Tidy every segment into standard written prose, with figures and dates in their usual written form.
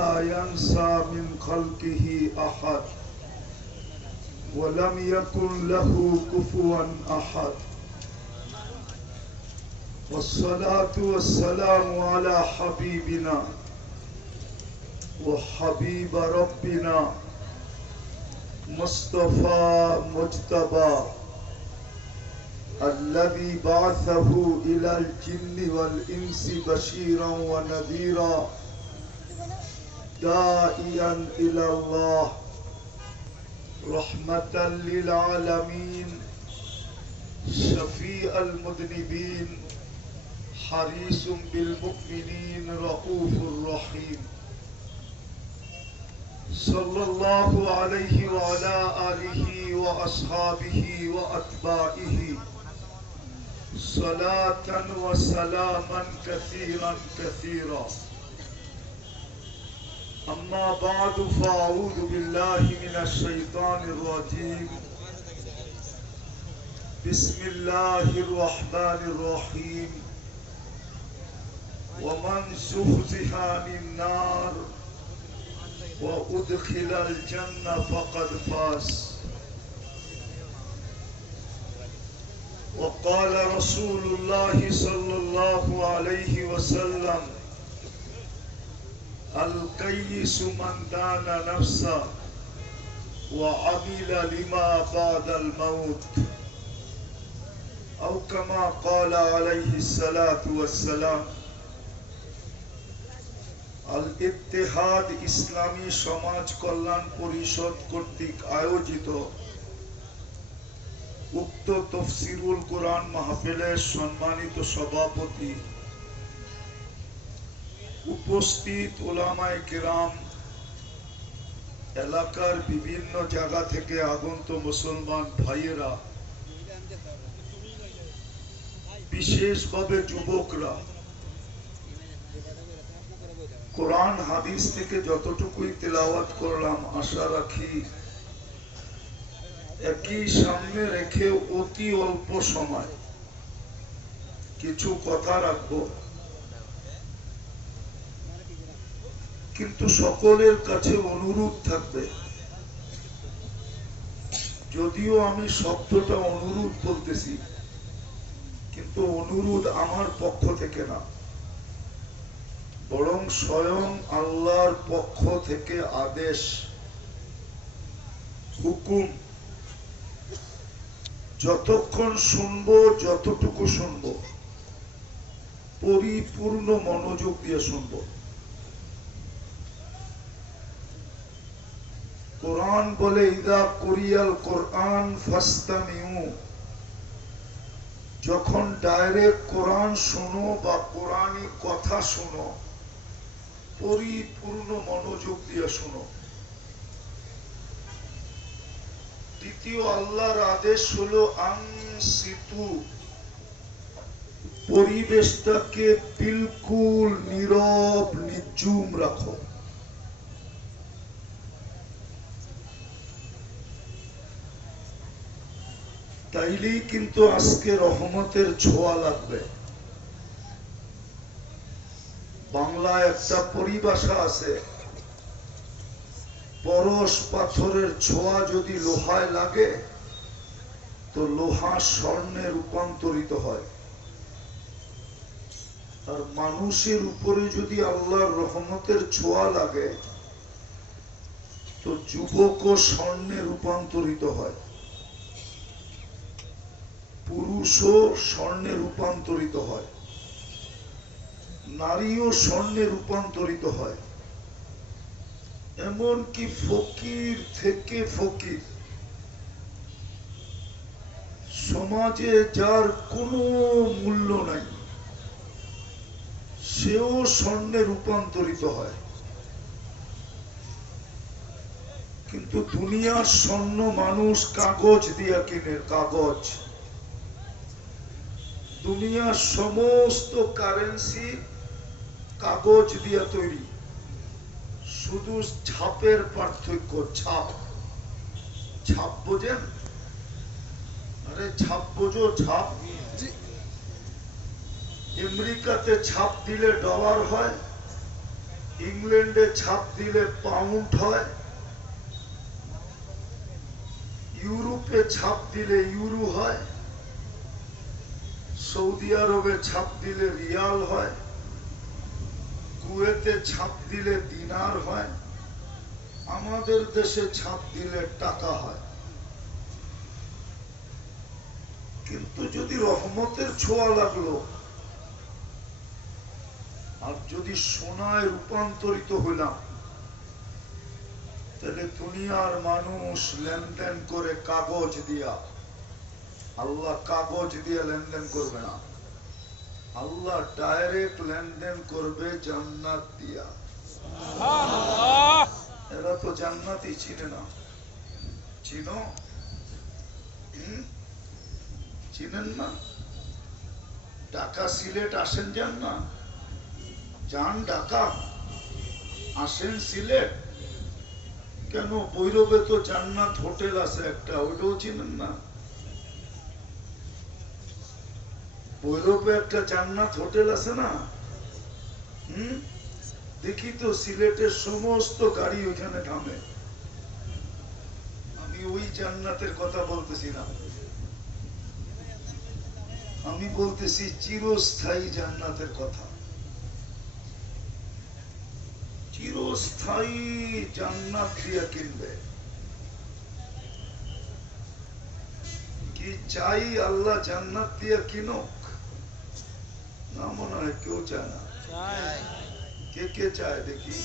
لا ينسى من خلقه أحد ولم يكن له كفوا أحد والصلاة والسلام على حبيبنا وحبيب ربنا مصطفى مجتبى الذي بعثه إلى الجن والإنس بشيرا ونذيرا داعيا إلى الله رحمة للعالمين شفيع المذنبين حريص بالمؤمنين رؤوف رحيم صلى الله عليه وعلى آله وأصحابه وأتباعه صلاة وسلاما كثيرا كثيرا أما بعد فأعوذ بالله من الشيطان الرجيم بسم الله الرحمن الرحيم ومن زحزح عن النار وأدخل الجنة فقد فاز وقال رسول الله صلى الله عليه وسلم القيس من دان نفسه وعمل لما بعد الموت أو كما قال عليه الصلاة والسلام আল-ইত্তেহাদ ইসলামী সমাজ কল্যাণ পরিষদ কর্তৃক আয়োজিত উক্ত তাফসীরুল কোরআন মাহফিলের সম্মানিত সভাপতি, উপস্থিত উলামায়ে কেরাম, এলাকার বিভিন্ন জায়গা থেকে আগত মুসলমান ভাইয়েরা, বিশেষভাবে যুবকরা, কোরআন হাদিস থেকে যতটুকুই তেলাওয়াত করলাম আশা রাখি একই সামনে রেখে অতি অল্প সময় কিছু কথা রাখবো, কিন্তু সকলের কাছে অনুরোধ থাকবে, যদিও আমি শব্দটা অনুরোধ বলতেছি কিন্তু অনুরোধ আমার পক্ষ থেকে না, বরং স্বয়ং আল্লাহর পক্ষ থেকে আদেশ, হুকুম। যতক্ষণ শুনবো, যতটুকু শুনবো, পরিপূর্ণ মনোযোগ দিয়ে শুনবো। কোরআন বলে ইদা কুরিয়াল কোরআন ফাস্তামিউ, যখন ডাইরেক্ট কোরআন শোনো বা কোরআনী কথা শোনো, পরিপূর্ণ মনোযোগ দিয়ে শোনো। দ্বিতীয় আল্লাহর আদেশ হলো আনসিতু, পরিবেশটাকে বিলকুল নীরব নিঝুম রাখো। তাইলেই কিন্তু আজকে রহমতের ছোঁয়া লাগবে। বাংলায় একটা পরিভাষা আছে, পরশ পাথরের ছোঁয়া যদি লোহায় লাগে তো লোহা স্বর্ণে রূপান্তরিত হয়, আর মানুষের উপরে যদি আল্লাহর রহমতের ছোঁয়া লাগে তো যুবক ও স্বর্ণে রূপান্তরিত হয়, পুরুষও স্বর্ণে রূপান্তরিত হয়, নারীও স্বর্ণে রূপান্তরিত হয়। এমনকি ফকির থেকে ফকির, সমাজে যার কোনো মূল্য নাই, সেও স্বর্ণে রূপান্তরিত হয়। কিন্তু দুনিয়ার স্বর্ণ মানুষ কাগজ দিয়া কিনে, কাগজ। দুনিয়ার সমস্ত কারেন্সি কাগজ দিয়া তৈরি, শুধু ছাপের পার্থক্য। ছাপ, ছাপ বোঝেন? আরে ছাপ বোঝো? ছাপ আমেরিকাতে ছাপ দিলে ডলার হয়, ইংল্যান্ডে ছাপ দিলে পাউন্ড হয়, ইউরোপে ছাপ দিলে ইউরো হয়, সৌদি আরবে ছাপ দিলে রিয়াল হয়, কুয়েতে ছাপ দিলে দিনার হয়, আমাদের দেশে ছাপ দিলে টাকা হয়। কিন্তু যদি রহমতের ছোঁয়া লাগলো আর যদি সোনায় রূপান্তরিত হইলাম, তাহলে দুনিয়ার মানুষ লেনদেন করে কাগজ দিয়া, আল্লাহ কাগজ দিয়ে লেনদেন করবে না, আল্লাহ ডাইরেক্ট লেনদেন করবে জান্নাত দিয়া। এরা তো জান্নাতই চিনে না। চিনো? চিনেন না? ঢাকা সিলেট আসেন, যান না? যান ঢাকা, আসেন সিলেট, কেন ভৈরবে তো জান্নাত হোটেল আছে একটা, ওইটাও চিনেন না? ভৈরবে একটা জান্নাত হোটেল আছে না? দেখি তো সিলেটের সমস্ত গাড়ি ওইখানে থামে। আমি ওই জান্নাতের কথা বলতেছি না, আমি বলতেছি চিরস্থায়ী জান্নাতের কথা। চিরস্থায়ী জান্নাত দিয়া কিনবে কি চাই? আল্লাহ জান্নাত দিয়া কিনুক না? মনে হয় কেউ চায় না। কে কে চায় দেখি?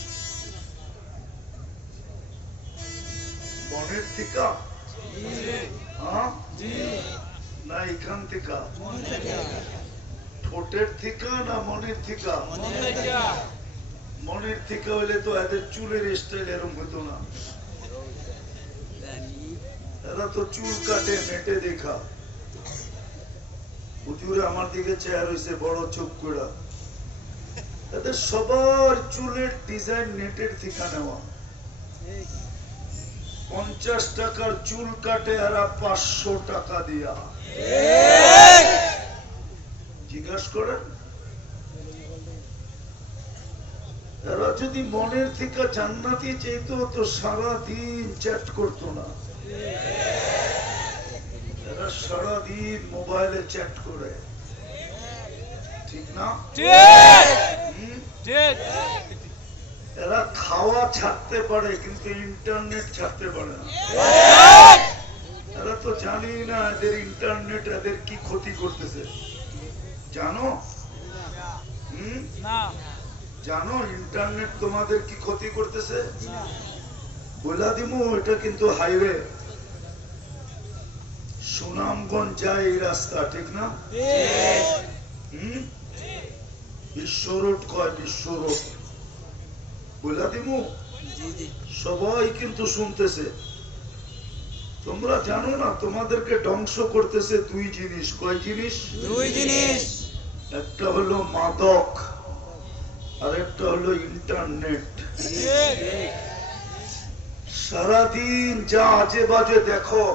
মনের থিকা না এখান থেকে? ঠোঁটের থিকা না মনের থিকা? মনের থেকে হইলে তো এদের চুলের স্টাইল এরকম হতো না। এরা তো চুল কাটে নেটে দেখা। হুজুরে আমার দিকে চেয়ার হয়েছে বড় চোখ করে। এদের সবার চুলের ডিজাইন নেটের থেকে নেওয়া। 50 টাকার চুল কাটে এরা 500 টাকা দিয়া। জিজ্ঞাসা করেন, এরা যদি মনের থেকে জান্নাতি চাইত তো সারাদিন চ্যাট করতো না। এরা সারাদিন মোবাইলে চ্যাট করে, ঠিক না? এরা খাওয়া ছাড়তে পারে কিন্তু ইন্টারনেট ছাড়তে পারে না। এরা তো জানি না এদের ইন্টারনেট এদের কি ক্ষতি করতেছে। জানো? জানো ইন্টারনেট তোমাদের কি ক্ষতি করতেছে? বলা দিমু, এটা কিন্তু হাইওয়ে, সুনামগঞ্জ যায় এই রাস্তা, ঠিক না? বিশ্ব রোড কয়, বিশ্ব রোড বলা দিমু। সবাই কিন্তু শুনতেছে। তোমরা জানো না তোমাদেরকে ধ্বংস করতেছে দুই জিনিস। কয় জিনিস? দুই জিনিস। একটা হলো মাদক আর একটা হলো ইন্টারনেট। সারাদিন যা আজে বাজে দেখো,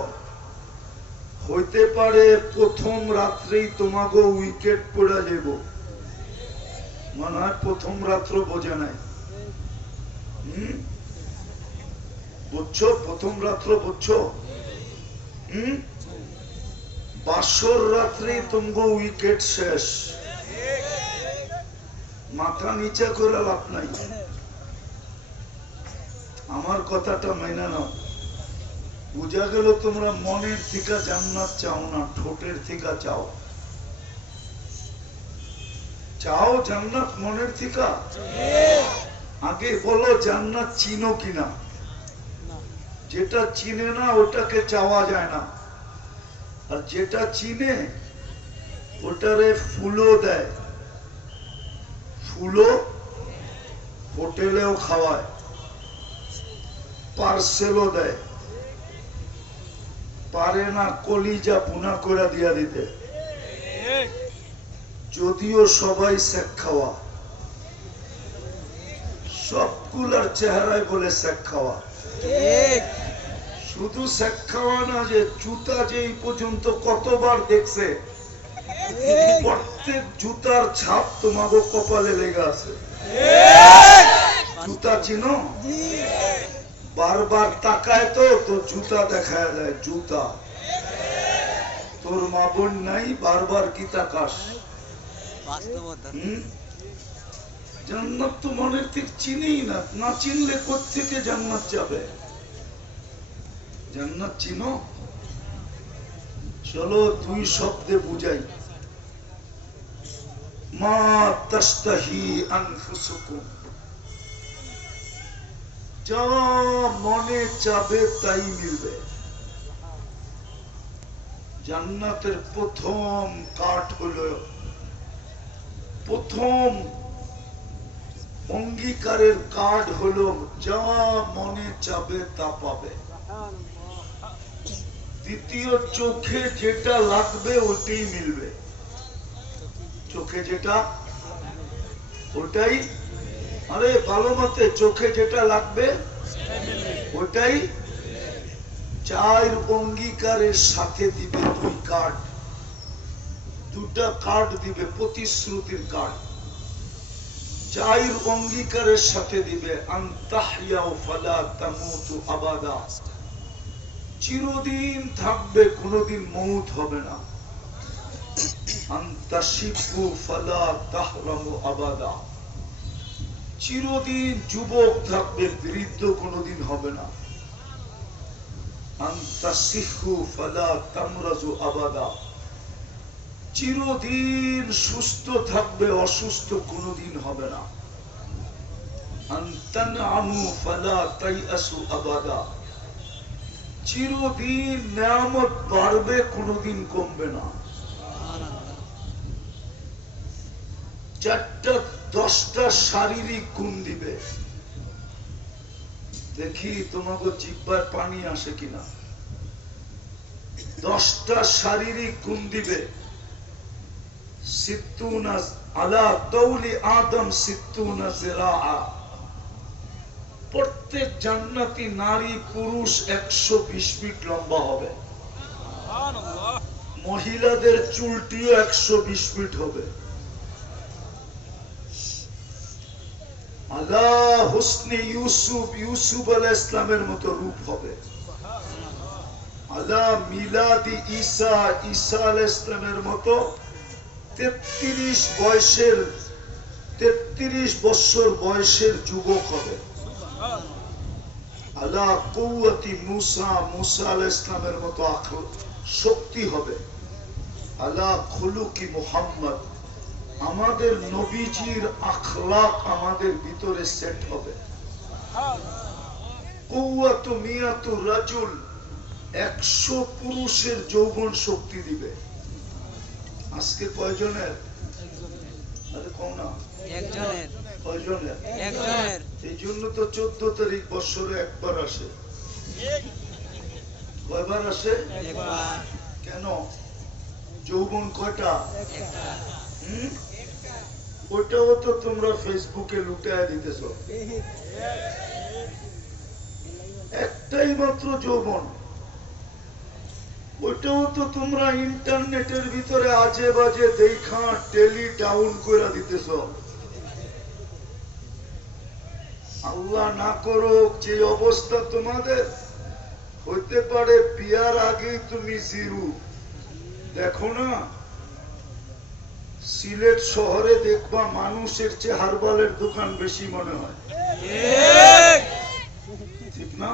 হইতে পারে প্রথম রাত্রেই তোমাকে উইকেট পড়ে যাব। মনে হয় প্রথম রাত্র বোঝে নাই। বুঝছো? প্রথম রাত্র বুঝছো? বাসর রাত্রেই তোমাকে উইকেট শেষ। মাথা নিচে করে লাভ নাই। আমার কথাটা মেনে নাও। বুঝা গেল তোমরা মনের থেকে জান্নাত চাও না, ঠোঁটের থেকে চাও। চাও জান্নাত মনের থেকে? আগে বলো জান্নাত চিনো কিনা? যেটা চিনে না ওটাকে চাওয়া যায় না, আর যেটা চিনে ওটারে ফুলও দেয়। ফুলও হোটেলেও খাওয়ায়, পার্সেলও দেয়। পারে না কলিজা ভুনা করে দিয়া দিতে। যদিও সবাই শেখ খাওয়া, সবগুলার চেহারায় বলে শেখ খাওয়া। শুধু শেখ খাওয়া না, যে জুতা যে এই পর্যন্ত কতবার দেখছে, প্রত্যেক জুতার ছাপ তোমাকে কপালে লেগে আছে। জুতা চিনো? বারবার তাকায় তো জুতা দেখা যায়। জুতা তোর মা বোন নাই, বারবার কি তাকাস? জান্নাত তো মনের থেকে চিনি না, না চিনলে কোত্থেকে জান্নাত যাবে? জান্নাত চিনো? চলো দুই শব্দে বুঝাই। মা তাস্তাহি আনফুসুকুম, যা মনে চাবে তাই মিলবে। জান্নাতের প্রথম কাঠ হলো, প্রথম অঙ্গীকারের কার্ড হলো যা মনে চাবে তা পাবে। দ্বিতীয়, চোখে যেটা লাগবে ওটাই মিলবে। চোখে যেটা, ওটাই, আরে ভালো মতে, চোখে যেটা লাগবে ওটাই। চার অঙ্গীকারের সাথে দিবে দুই কার্ড, দুটা কার্ড দিবে, প্রতিশ্রুতির কার্ড। চার অঙ্গীকারের সাথে দিবে আনতাহইয়াউ ফালা তামুতু আবাদা, চিরদিন থাকবে, কোনদিন মউত হবে না। আনতাশিবু ফালা তাহরামু আবাদা, চিরদিন যুবক থাকবে, বৃদ্ধ কোনদিন হবে না। আনতাসিহু ফালা তামরাজু আবাদা, চিরদিন সুস্থ থাকবে, অসুস্থ কোনদিন হবে না। আনতানআমু ফালা তাইআসু আবাদা, চিরদিন নিয়ামত বাড়বে, কোনদিন কমবে না। চারটা, 10টা শারীরিক গুণ দিবে। দেখি তোমাকে জিহ্বার পানি আসে কিনা। 10টা শারীরিক গুণ দিবে। সিত্তুনা আলা তৌলি আদম সিত্তুনা জিরাআ, প্রত্যেক জান্নাতি নারী পুরুষ 120 ফিট লম্বা হবে। মহিলাদের চুলটিও 120 ফিট হবে। আলা হুসনে ইউসুফ, ইউসুফ আলাইহিস সালামের মতো রূপ হবে। আলা মিলাদি ঈসা, ঈসা আলাইহিস সালামের মতো 33 বছর বয়সের যুবক হবে। আলা কুওয়াতি মুসা, মুসা আলাইহিস সালামের মতো শক্তি হবে। আলা খুলুকি মুহাম্মদ, আমাদের নবীজির আখলাক আমাদের ভিতরে সেট হবে। কুওয়াতু মিয়াতু রাজুল, 100 পুরুষের যৌবন শক্তি দিবে। আজকে কয়জনের? আরে কও না, একজনের। কয়জনের? একজনের। এই জন্য তো 14 তারিখ বছরে একবার আসে। কয়বার আসে? একবার। কেন? যৌবন কয়টা? একটা। ওটাও তো তোমরা ফেসবুকে লুটায় দিতেছ। একটাই মাত্র যৌবন, ওটাও তো তোমরা ইন্টারনেটের ভিতরে আজে বাজে দেখা টেলি ডাউন করে দিতেছ। আল্লাহ না করুক যে অবস্থা তোমাদের হইতে পারে, বিয়ার আগেই তুমি জিরু। দেখো না, সিলেট শহরে দেখবা মানুষের চেয়ে হারবালের দোকান বেশি মনে হয়, ঠিক না?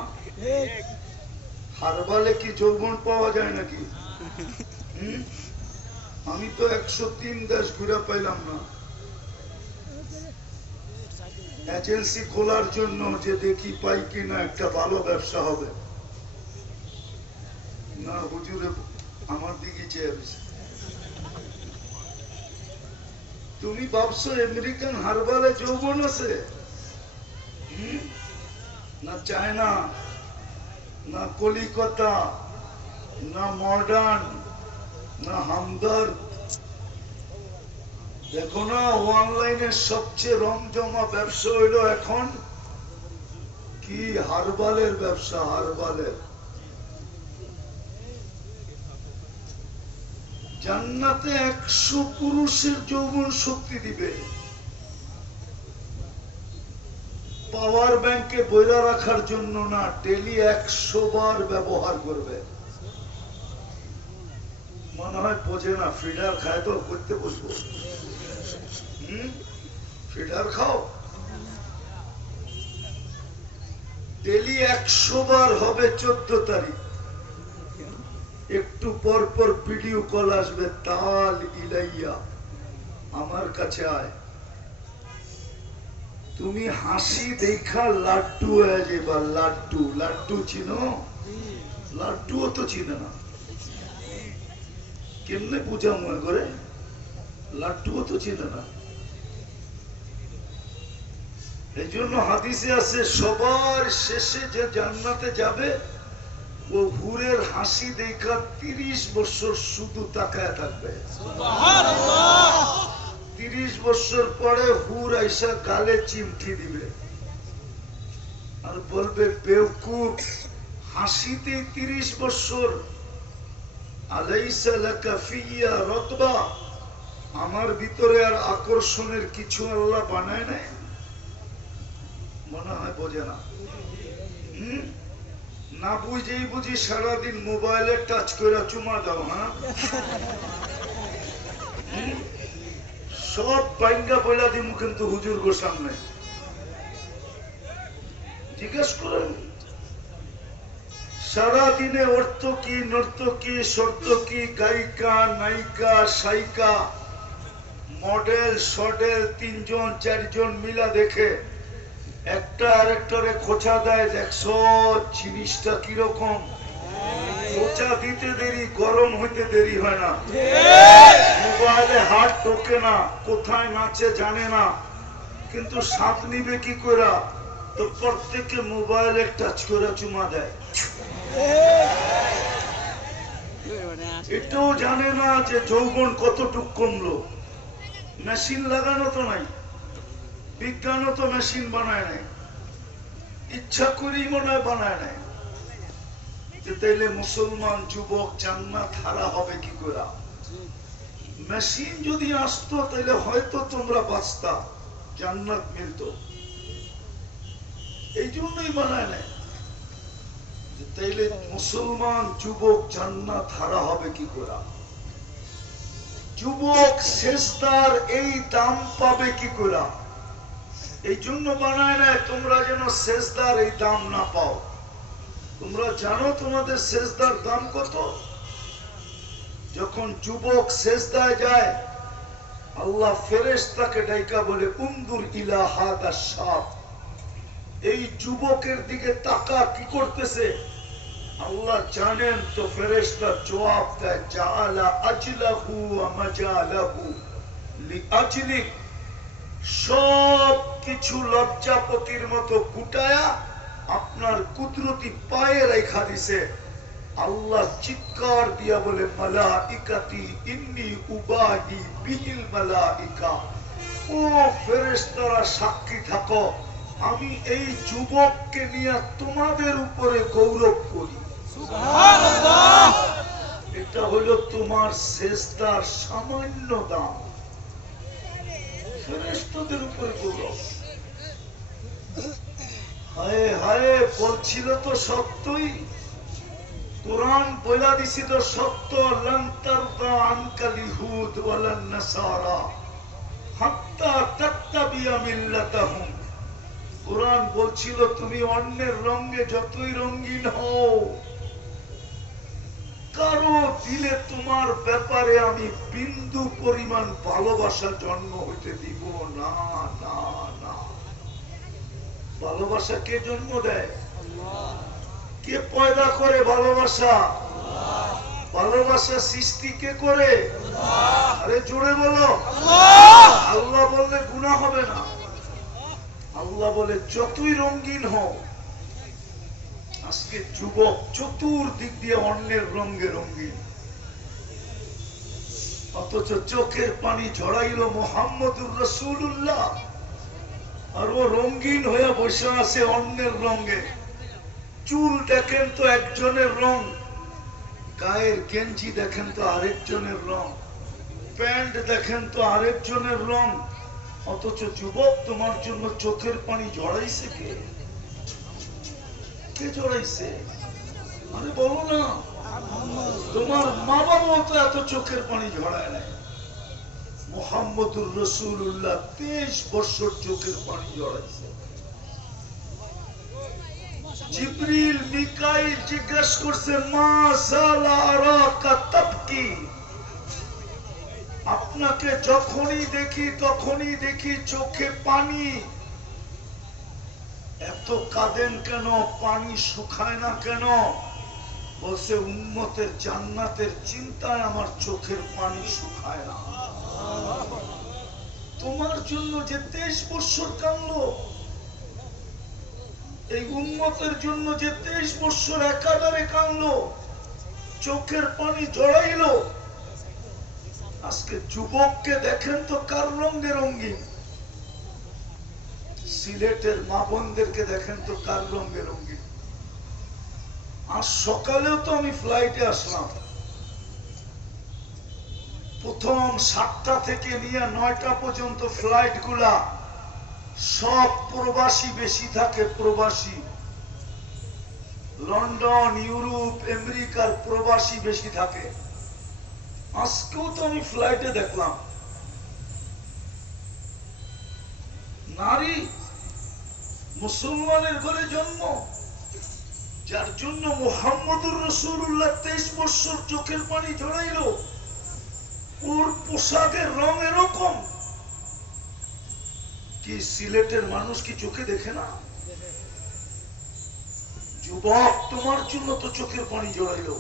হারবালে কি যৌবন পাওয়া যায় নাকি? আমি তো 103 দেশ ঘুরে পাইলাম না। এজেন্সি খোলার জন্য যে দেখি পাই কিনা একটা ভালো ব্যবসা হবে না, হুজুরে আমার দিকে চেয়ে। তুমি ভাবছো আমেরিকান হারবালে যৌবন আছে? না চায়না, না কলিকাতা, না মডার্ন, না হামদর্দ। দেখো না, অনলাইনের সবচেয়ে রমজমা ব্যবসা হইলো এখন কি? হারবালের ব্যবসা। হারবালের। জান্নাতে 100 পুরুষের যৌবন শক্তি দিবে। পাওয়ার ব্যাংকে বইরা রাখার জন্য না, ডেলি 100 বার ব্যবহার করবে। মনে হয় বোঝে না, ফিডার খায় তো করতে বসবো। ফিডার খাও, ডেলি 100 বার হবে। 14 তারিখ একটু পর পর ভিডিও কল আসবে, তাল ইলাইয়া, আমার কাছে আয়। তুমি হাসি দেখা লাড্ডু হয়ে যাবা। লাড্ডু, লাড্ডু চিনো? লাড্ডুও তো চিনে না, কেমনে বুঝা মনে করে? লাড্ডুও তো চিনে না। এই জন্য হাদিসে আছে সবার শেষে যে জান্নাতে যাবে ও হুরের হাসি দেখা 30 বছর শুধু তাকায় থাকবে। সুবহানাল্লাহ। 30 বছর পরে হুর আইসা গালে চিমটি দিবে আর বলবে, বেওকুফ, হাসিতে 30 বছর, আলাইসা লাকা ফিয়া রতবা, আমার ভিতরে আর আকর্ষণের কিছু আল্লাহ বানায় নাই? মনে হয় বোঝে না। না বুঝেই বুঝি সারাদিন মোবাইলে টাচ করে চুমা দাও। হ্যাঁ, সব বাইঙ্গা বইলা দিব কিন্তু হুজুর গো সামনে। জিজ্ঞেস করেন সারাদিনে অর্থ কি, নর্তকী, সর্তকী, গায়িকা, নায়িকা, সাইকা, মডেল, সডেল 3 জন 4 জন মিলা দেখে একটা আরেকটারে খোঁচা দেয়। দেখছো জিনিসটা কিরকম? খোঁচা দিতে দেরি, গরম হইতে দেরি হয় না। মোবাইলে হাত ঢোকে না, কোথায় নাচে জানে না, কিন্তু সাথ নিবে কি করে? তো প্রত্যেকে মোবাইলে টাচ করে চুমা দেয়। এটাও জানে না যে যৌবন কতটুক কমলো। মেশিন লাগানো তো নাই, বিজ্ঞানও তো মেশিন বানায় নাই, ইচ্ছা করেই মনে হয় বানায় নাই। তাইলে মুসলমান যুবক জান্নাত হারা হবে কি করে? মেশিন যদি আসতো তাইলে হয়তো তোমরা বাঁচতা, জান্নাত মিলত। এই জন্যই বানায় নাই। তাইলে মুসলমান যুবক জান্নাত হারা হবে কি করে? যুবক সেজদার এই দাম পাবে কি করে? এই জন্য বানায় নাই তোমরা যেন সেজদার এই দাম না পাও। তোমরা জানো তোমাদের সেজদার দাম কত? যখন যুবক সেজদায় যায়, আল্লাহ ফেরেশতাকে ডাইকা বলে, উনজুর ইলা হাদা শাব, এই যুবকের দিকে তাকা, কি করতেছে? আল্লাহ জানেন তো ফেরেশতা জবাব দেয়, জাআলা আজলাহু ওয়া মাজালাহু লিআজলিক, সব কিছু লজ্জাপতির মতো গুটায়া আপনার কুদরতি পায়ে রেখা দিছে। আল্লাহ চিৎকার দিয়া বলে, মালাইকাতি ইন্নী উবাহি বিহিল মালাইকা, ও ফেরেশতারা সাক্ষী থাকো, আমি এই যুবককে নিয়ে তোমাদের উপরে গৌরব করি। সুবহানাল্লাহ। এটা হলো তোমার সেজদার সামান্য দাম, ফেরেশতাদের উপরে গৌরব। হায় হায়, বলছিল তো সত্যই, কোরআন বইলা দিছিল সত্য, লান তারদা আনকাল ইহুদ ওয়ালান নাসারা হাত্তা তাত্তাবিয়া মিল্লাতাহুম। কোরআন বলছিল তুমি অন্যের রঙে যতই রঙিন হও, কারো দিলে তোমার ব্যাপারে আমি বিন্দু পরিমাণ ভালোবাসা জন্ম হইতে দিব না। না না, ভালোবাসা কে জন্ম দেয়? কে পয়দা করে ভালোবাসা? ভালোবাসা সৃষ্টি কে করে? আরে জোরে বলো। আল্লাহ বললে গুনাহ হবে না। আল্লাহ বলে যতই রঙিন হও। আজকে যুবক চতুর্দিক দিয়ে অন্যের রঙে রঙিন, অথচ চোখের পানি ঝরাইল মুহাম্মদুর রাসূলুল্লাহ, আর ও রঙিন হয়ে বসে আছে অন্যের রঙে। চুল দেখেন তো একজনের রং, গায়ের গেঞ্জি দেখেন তো আরেকজনের রং, প্যান্ট দেখেন তো আরেকজনের রং, অথচ যুবক তোমার জন্য চোখের পানি ঝরাইছে কে? কে ঝরাইছে? আরে বলো না। তোমার মা বাবা তো এত চোখের পানি ঝরায় নাই। মুহাম্মদুর রাসূলুল্লাহ 23 বছর চোখের পানি ঝরাইছে। জিবরিল মিকাইল জিজ্ঞাসা করছে মা সালা আরাকা তাবকি, আপনাকে যখনই দেখি চোখে পানি, এত কাঁদেন কেন? পানি শুকায় না কেন? বলছে উম্মতের জান্নাতের চিন্তায় আমার চোখের পানি শুকায় না। তোমার জন্য যে 23 বছর কাঁদলো, এই উম্মতের জন্য যে 23 বছর একাধারে কাঁদলো, চোখের পানি জড়াইলো, আজকে যুবককে দেখেন তো কার রঙে রঙিন। সিলেটের মা বোনদেরকে দেখেন তো কার রঙে রঙিন। আজ সকালেও তো আমি ফ্লাইটে আসলাম। প্রথম 7টা থেকে নিয়ে 9টা পর্যন্ত ফ্লাইট গুলা সব প্রবাসী বেশি থাকে। প্রবাসী লন্ডন, ইউরোপ, আমেরিকার প্রবাসী বেশি থাকে। আজকেও তো আমি ফ্লাইটে দেখলাম নারী মুসলমানের ঘরে জন্ম, যার জন্য মুহাম্মদুর রাসূলুল্লাহ 23 বছর চোখের পানি ঝরাইলো, ওর পোশাকের রং এরকম। কি সিলেটের মানুষ কি চোখে দেখে না? যুবক তোমার জন্য তো চোখের পানি জড়াইলো।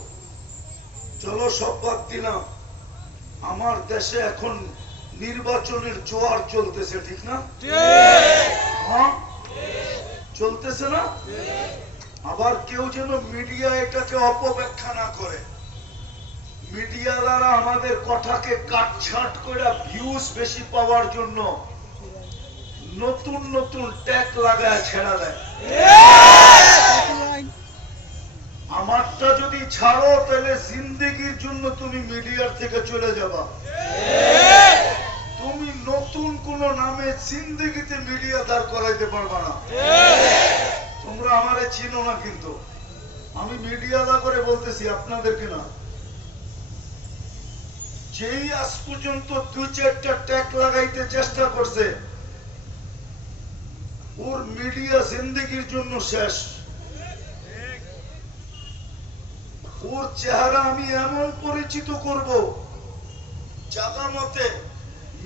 চলো সব বাদ দিলাম, আমার দেশে এখন নির্বাচনের জোয়ার চলতেছে, ঠিক না? হ্যাঁ চলতেছে না? আবার কেউ যেন মিডিয়া এটাকে অপব্যাখ্যা না করে। মিডিয়ালারা আমাদের কথাকে কাটছাট করে ভিউজ বেশি পাওয়ার জন্য নতুন নতুন ট্যাগ লাগায় ছেড়া দেয়। আমারটা যদি ছাড়ো তাহলে জিন্দেগির জন্য তুমি মিডিয়ার থেকে চলে যাবা। তুমি নতুন কোন নামে জিন্দেগিতে মিডিয়া দাঁড় করাইতে পারবা না। তোমরা আমারে চিনো না, কিন্তু আমি মিডিয়া দা করে বলতেছি আপনাদেরকে না। যেই আজ পর্যন্ত 2-4টা ট্যাগ লাগাইতে চেষ্টা করছে, ওর মিডিয়া জিন্দেগির জন্য শেষ। ওর চেহারা আমি এমন পরিচিত করব জায়গা মতে,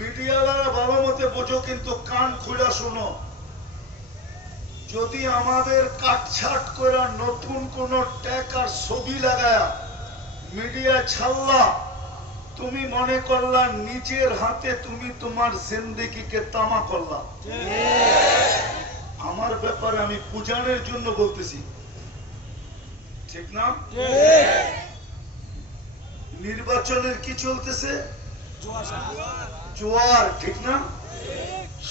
মিডিয়ালারা ভালো মতে বোঝো, কিন্তু কান খুলে শোনো। যদি আমাদের কাটছাট করে নতুন কোন ট্যাগ আর ছবি লাগায়া মিডিয়া ছাড়লা, তুমি মনে করলা নিজের হাতে তুমি তোমার জিন্দেগিকে তামা করলা। আমার ব্যাপারে আমি পূজানের জন্য বলতেছি, ঠিক না? নির্বাচনের কি চলতেছে? জোয়ার, ঠিক না?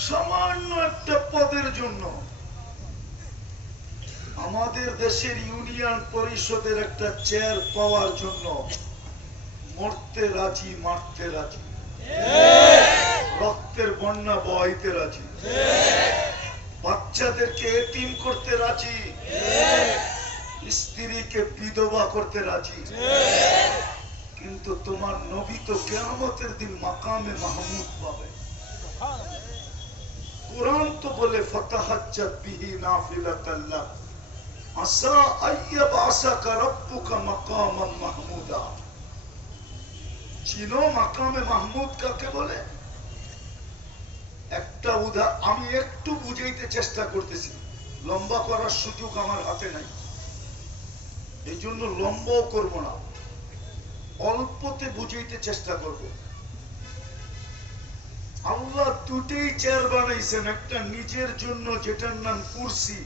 সামান্য একটা পদের জন্য আমাদের দেশের ইউনিয়ন পরিষদের একটা চেয়ার পাওয়ার জন্য মরতে রাজি, মারতে রাজি, রক্তের বন্যা বইতে রাজি, বাচ্চাদেরকে এতিম করতে রাজি, স্ত্রীকে বিধবা করতে রাজি। কিন্তু তোমার নবী তো কিয়ামতের দিন মাকামে মাহমুদ পাবে। কুরআন তো বলে ফাতাহাজ্জাত বিহি নাফিলাতান লাক আসা আইয়াবাসাকা রাব্বুকা মাকামান মাহমুদা। চিনো মাকামে মাহমুদ কাকে বলে? একটা আমি একটু বুঝাইতে চেষ্টা করতেছি, লম্বা করার সুযোগ আমার হাতে নাই, এই জন্য লম্বাও করব না, অল্পতে বুঝাইতে চেষ্টা করব। আল্লাহ দুটেই চেয়ার বানাইছেন, একটা নিজের জন্য যেটার নাম কুরসি,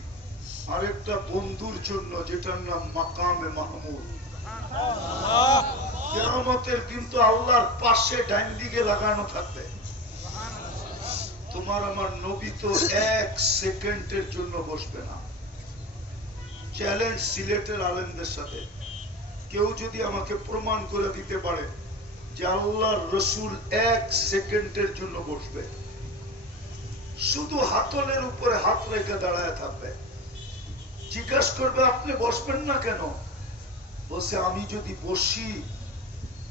আর একটা বন্ধুর জন্য যেটার নাম মাকামে মাহমুদ। কিয়ামতের দিন তো আল্লাহর পাশে ডাইন দিকে লাগানো থাকবে। তোমার আমার নবী তো 1 সেকেন্ডের জন্য বসবে না। চ্যালেঞ্জ সিলেটের আলেমদের সাথে, কেউ যদি আমাকে প্রমাণ করে দিতে পারে যে আল্লাহর রসুল 1 সেকেন্ডের জন্য বসবে, শুধু হাতলের উপরে হাত রেখে দাঁড়ায় থাকবে। জিজ্ঞাসা করবে আপনি বসবেন না কেন? বসে আমি যদি বসি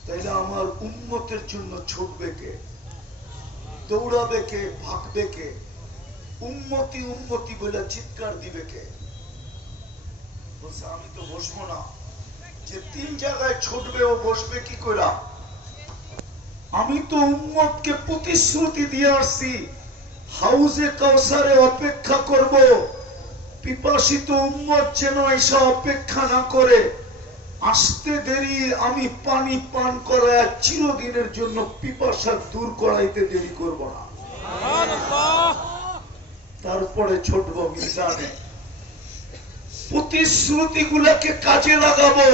তাইলে আমার উম্মতের জন্য ছুটবে কে, দৌড়াবে কে, ভাগবে কে, উম্মতি উম্মতি বলে চিৎকার দিবে কে? বলছে আমি তো বসবো না। যে 3 জায়গায় ছুটবে ও বসবে কি করে? আমি তো উম্মতকে প্রতিশ্রুতি দিয়ে আসছি হাউজে কাউসারে অপেক্ষা করব, পিপাসিত উম্মত যেন এসে অপেক্ষা না করে, আসতে দেরি আমি পানি পান করায় চিরদিনের জন্য পিপাসা দূর করাইতে দেরি করব না। তারপরে ছুটবো মিজানে, প্রতিশ্রুতি গুলাকে কাজে লাগাবো,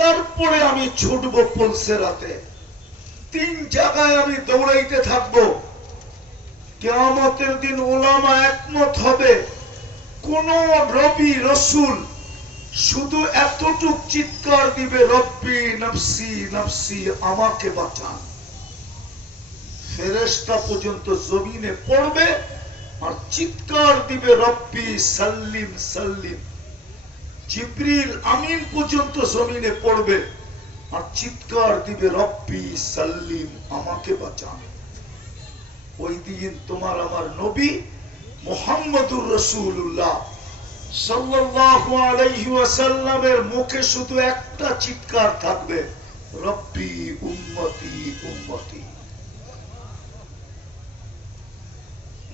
তারপরে আমি ছুটবো পুলসেরাতে। 3 জায়গায় আমি দৌড়াইতে থাকবো। কিয়ামতের দিন উলামা একমত হবে, কোন নবী রাসূল শুধু এতটুক চিৎকার দিবে রব্বি নফসি নফসি, আমাকে বাঁচান, ফেরেশতা পর্যন্ত জমিনে পড়বে আর চিৎকার দিবে রব্বি সাল্লিম সাল্লিম। জিবরিল আমিন পর্যন্ত জমিনে পড়বে আর চিৎকার দিবে রব্বি সাল্লিম, আমাকে বাঁচান। ওই দিন তোমার আমার নবী মুহাম্মদুর রাসূলুল্লাহ সাল্লাল্লাহু আলাইহি ওয়াসাল্লামের মুখে শুধু একটা চিৎকার থাকবে, রব্বি উম্মতি উম্মতি।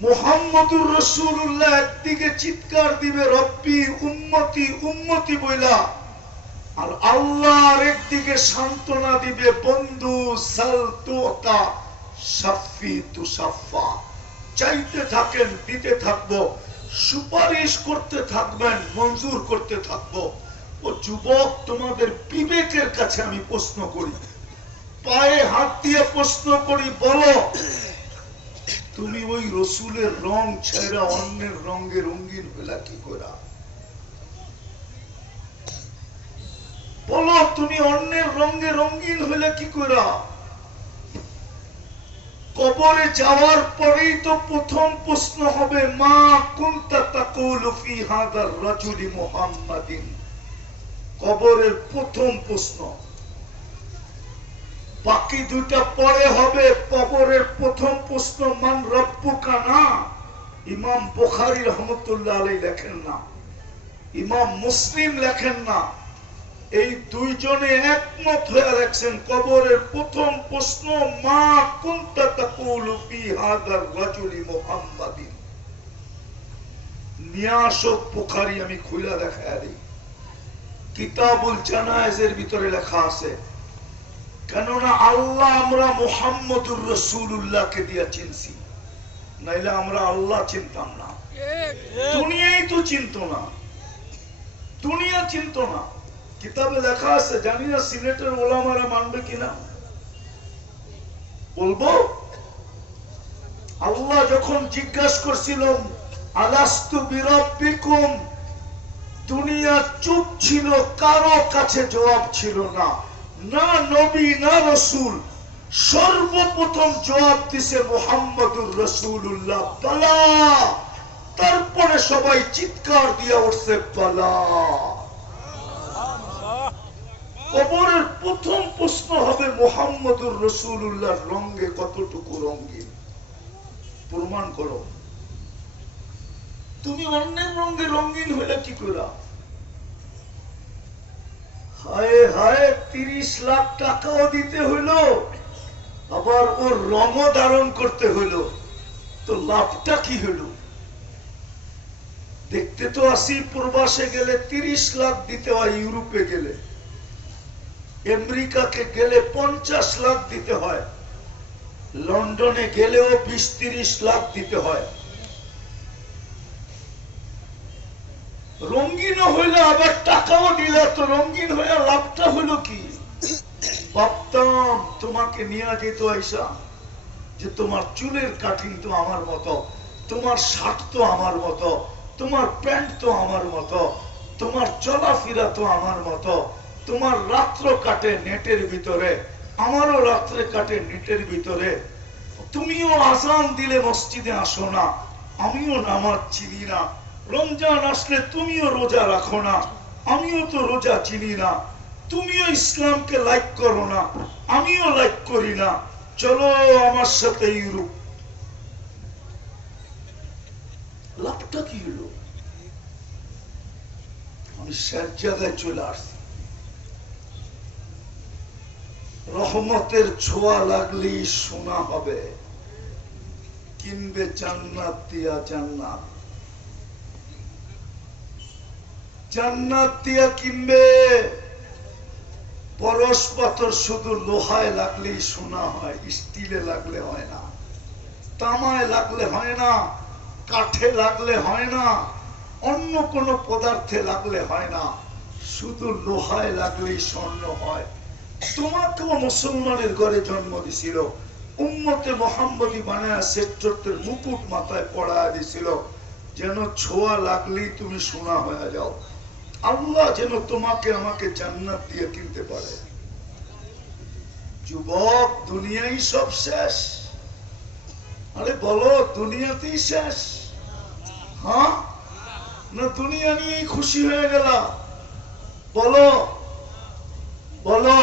মুহাম্মদুর রাসূলুল্লাহ একদিকে চিৎকার দিবে রব্বি উম্মতি উম্মতি বইলা, আর আল্লাহ আরেকদিকে সান্ত্বনা দিবে বন্ধু সাল তুতা শাফি তুসাফা। চাইতে থাকেন, দিতে থাকবো, সুপারিশ করতে থাকবেন, মঞ্জুর করতে থাকবো। ও যুবক, তোমাদের বিবেকের কাছে আমি প্রশ্ন করি, পায়ে হাত দিয়ে প্রশ্ন করি, বলো তুমি ওই রসুলের রং ছেড়া অন্যের রঙে রঙিন হইলা কি করে? বলো তুমি অন্যের রঙে রঙিন হইলে কি করে? কবরে যাওয়ার পরেই তো প্রথম প্রশ্ন হবে, মা কুনতা তাকুলু ফি হাদার রাজুলি মুহাম্মাদিন। কবরের প্রথম প্রশ্ন। বাকি 2টা পরে হবে। কবরের প্রথম প্রশ্ন মান রব্বুকা না। ইমাম বুখারী রাহমাতুল্লাহ আলাইহি লেখেন না, ইমাম মুসলিম লেখেন না, এই 2 জনে একমত হয়ে লেখছেন কবরের প্রথম প্রশ্ন মা কুনতা তাকুলু ফি হাদার রাজুলি মুহাম্মাদিন। নিয়াসক বুখারী আমি খুলে দেখায় দিই, কিতাবুল জানায়েজের ভিতরে লেখা আছে। কেননা আল্লাহ আমরা মুহাম্মদুর রাসূলুল্লাহকে দিয়া চিনছি, নাইলে আমরা আল্লাহ চিনতাম না। দুনিয়াই তো চিনত না, দুনিয়া চিনত না। কিতাবে লেখা আছে, জানি না সিলেটের ওলামারা মানবে কিনা, বলবো। আল্লাহ যখন জিজ্ঞাসা করছিল আলাস্তু বিরাব্বিকুম, দুনিয়া চুপ ছিল, কারো কাছে জবাব ছিল না, না নবী না রাসূল। সর্বপ্রথম জবাব দিছে মুহাম্মদুর রাসূলুল্লাহ, বালা। তারপরে সবাই চিৎকার দিয়া উঠছে বালা। কবরের প্রথম প্রশ্ন হবে মুহাম্মদুর রাসূলুল্লাহর রঙে কতটুকু রঙিন, প্রমাণ করো। তুমি অন্যের রঙে রঙিন হইলে কি করে? হায় হায়, 30 লাখ টাকাও দিতে হইলো, আবার ওর রঙও ধারণ করতে হইলো, তো লাভটা কি হইলো? দেখতে তো আসি প্রবাসে গেলে 30 লাখ দিতে হয়, ইউরোপে গেলে, আমেরিকাকে গেলে 50 লাখ দিতে হয়, লন্ডনে গেলেও 20-30 লাখ দিতে হয়। রঙিন হইলে আবার টাকাও দিলে, তো রঙিন হয়ে লাভটা হইলো কি? ভাবতাম তোমাকে নিয়ে যেত আইসা যে তোমার চুলের কাটিং তো আমার মতো, তোমার শার্ট তো আমার মতো, তোমার প্যান্ট তো আমার মতো, তোমার চলাফেরা তো আমার মতো, তোমার রাত্র কাটে নেটের ভিতরে, আমারও রাত্রে কাটে নেটের ভিতরে। তুমিও আজান দিলে মসজিদে আসো না, আমিও নামাজ চিনি না। রমজান আসলে তুমিও রোজা রাখো না, আমিও তো রোজা চিনি না। তুমিও ইসলামকে লাইক করো না, আমিও লাইক করি না। চলো আমার সাথে ইউরোপ। লাভটা কি হলো? আমি শেষ জায়গায় চলে আসছি। রহমতের ছোঁয়া লাগলেই শোনা হবে, কিনবে জান্নাত দিয়া জান্নাত, জান্নাত দিয়া কিনবে। পরশ পাথর শুধু লোহায় লাগলেই শোনা হয়, স্টিলে লাগলে হয় না, তামায় লাগলে হয় না, কাঠে লাগলে হয় না, অন্য কোন পদার্থে লাগলে হয় না, শুধু লোহায় লাগলেই স্বর্ণ হয়। তোমাকেও মুসলমানের ঘরে জন্ম দিছিল, উম্মতে মোহাম্মদী বানায়া শ্রেষ্ঠত্বের মুকুট মাথায় পড়ায় দিছিল, যেন ছোঁয়া লাগলেই তুমি সোনা হয়ে যাও। আল্লাহ যেন তোমাকে আমাকে জান্নাত দিয়ে কিনতে পারে। যুবক, দুনিয়াই সব শেষ। আরে বলো, দুনিয়াতেই শেষ? হ্যাঁ না দুনিয়া নিয়েই খুশি হয়ে গেল? বলো বলো,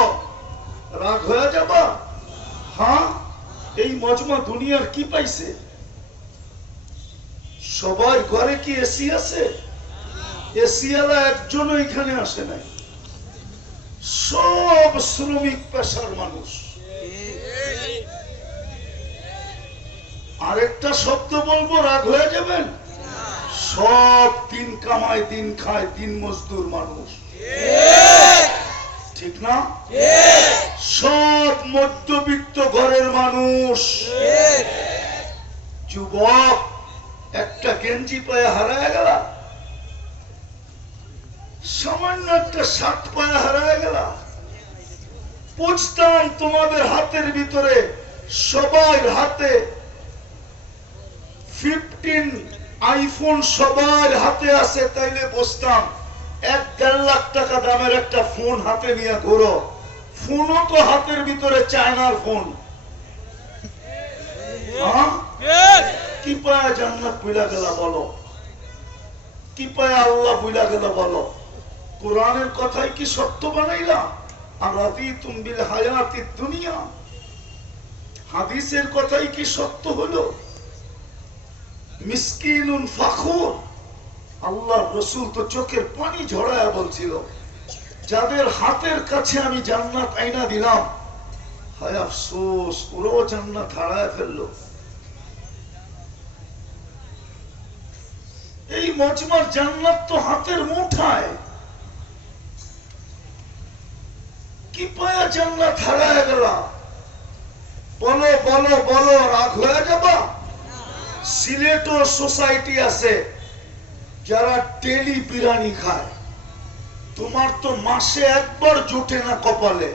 রাগ হয়ে যাবা? হ্যাঁ, এই মজমা দুনিয়ার কি পাইছে? সবার ঘরে কি এসি আছে? এসিওয়ালা একজনও এখানে আসে নাই, সব শ্রমিক পেশার মানুষ। আরেকটা শব্দ বলবো, রাগ হয়ে যাবেন? সব দিন কামায় দিন খায়, দিন মজদুর মানুষ, ঠিক না? সব মধ্যবিত্ত ঘরের মানুষ। যুবক, একটা গেঞ্জি পায়ে হারায় গেল, সামান্য একটা শার্ট পায়ে হারায় গেল। বুঝতাম তোমাদের হাতের ভিতরে, সবার হাতে 15 আইফোন সবার হাতে আছে, তাইলে বুঝতাম 1-1.5 লাখ টাকা দামের একটা ফোন হাতে নিয়ে ঘোরো। ফোনও তো হাতের ভিতরে চায়নার ফোন। কি পায় জান্নাত বুইলা গেল বলো? কি পায় আল্লাহ বুইলা গেল বলো? কোরআনের কথাই কি সত্য বানাইলা? আর রাদিতুম বিল হায়াতিদ দুনিয়া, হাদিসের কথাই কি সত্য হলো? মিসকিনুন ফাখুর, আল্লাহ রসুল তো চোখের পানি ঝরায়া বলছিল, যাদের হাতের কাছে আমি জান্নাত আইনা দিলাম, হায় আফসোস, ওরাও জান্নাত হারায় ফেললো। এই মজমার জান্নাত তো হাতের মুঠায়। কি পায়া জান্নাত হারায় গেল? বলো বলো বলো, রাগ হয়ে যাবা? সিলেটও সোসাইটি আছে যারা ডেলি বিরিয়ানি খায়। তোমার তো মাসে একবার জোটে না কপালে।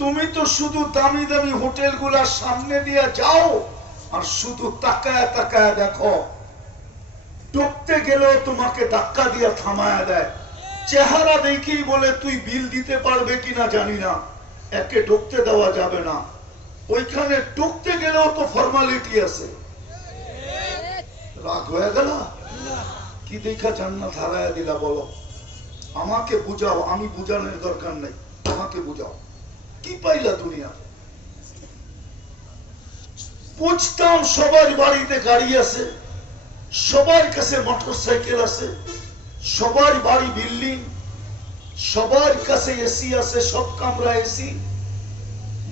তুমি তো শুধু দামি দামি হোটেল গুলার সামনে দিয়ে যাও আর শুধু তাকায় তাকায় দেখো। ঢুকতে গেলেও তোমাকে ধাক্কা দিয়ে থামায় দেয়, চেহারা দেখেই বলে তুই বিল দিতে পারবে কিনা জানি না, একে ঢুকতে দেওয়া যাবে না। ওইখানে ঢুকতে গেলেও তো ফর্মালিটি আছে। রাগ হয়ে গেল? কি দেখা জান্নাত হারায় দিলা বলো? আমাকে বুঝাও, আমি বুঝানোর দরকার নাই, আমাকে বুঝাও কি পাইলা দুনিয়া? বুঝতাম সবার বাড়িতে গাড়ি আছে, সবার কাছে মোটর সাইকেল আছে, সবার বাড়ি বিল্ডিং, সবার কাছে এসি আছে, সব কামরা এসি।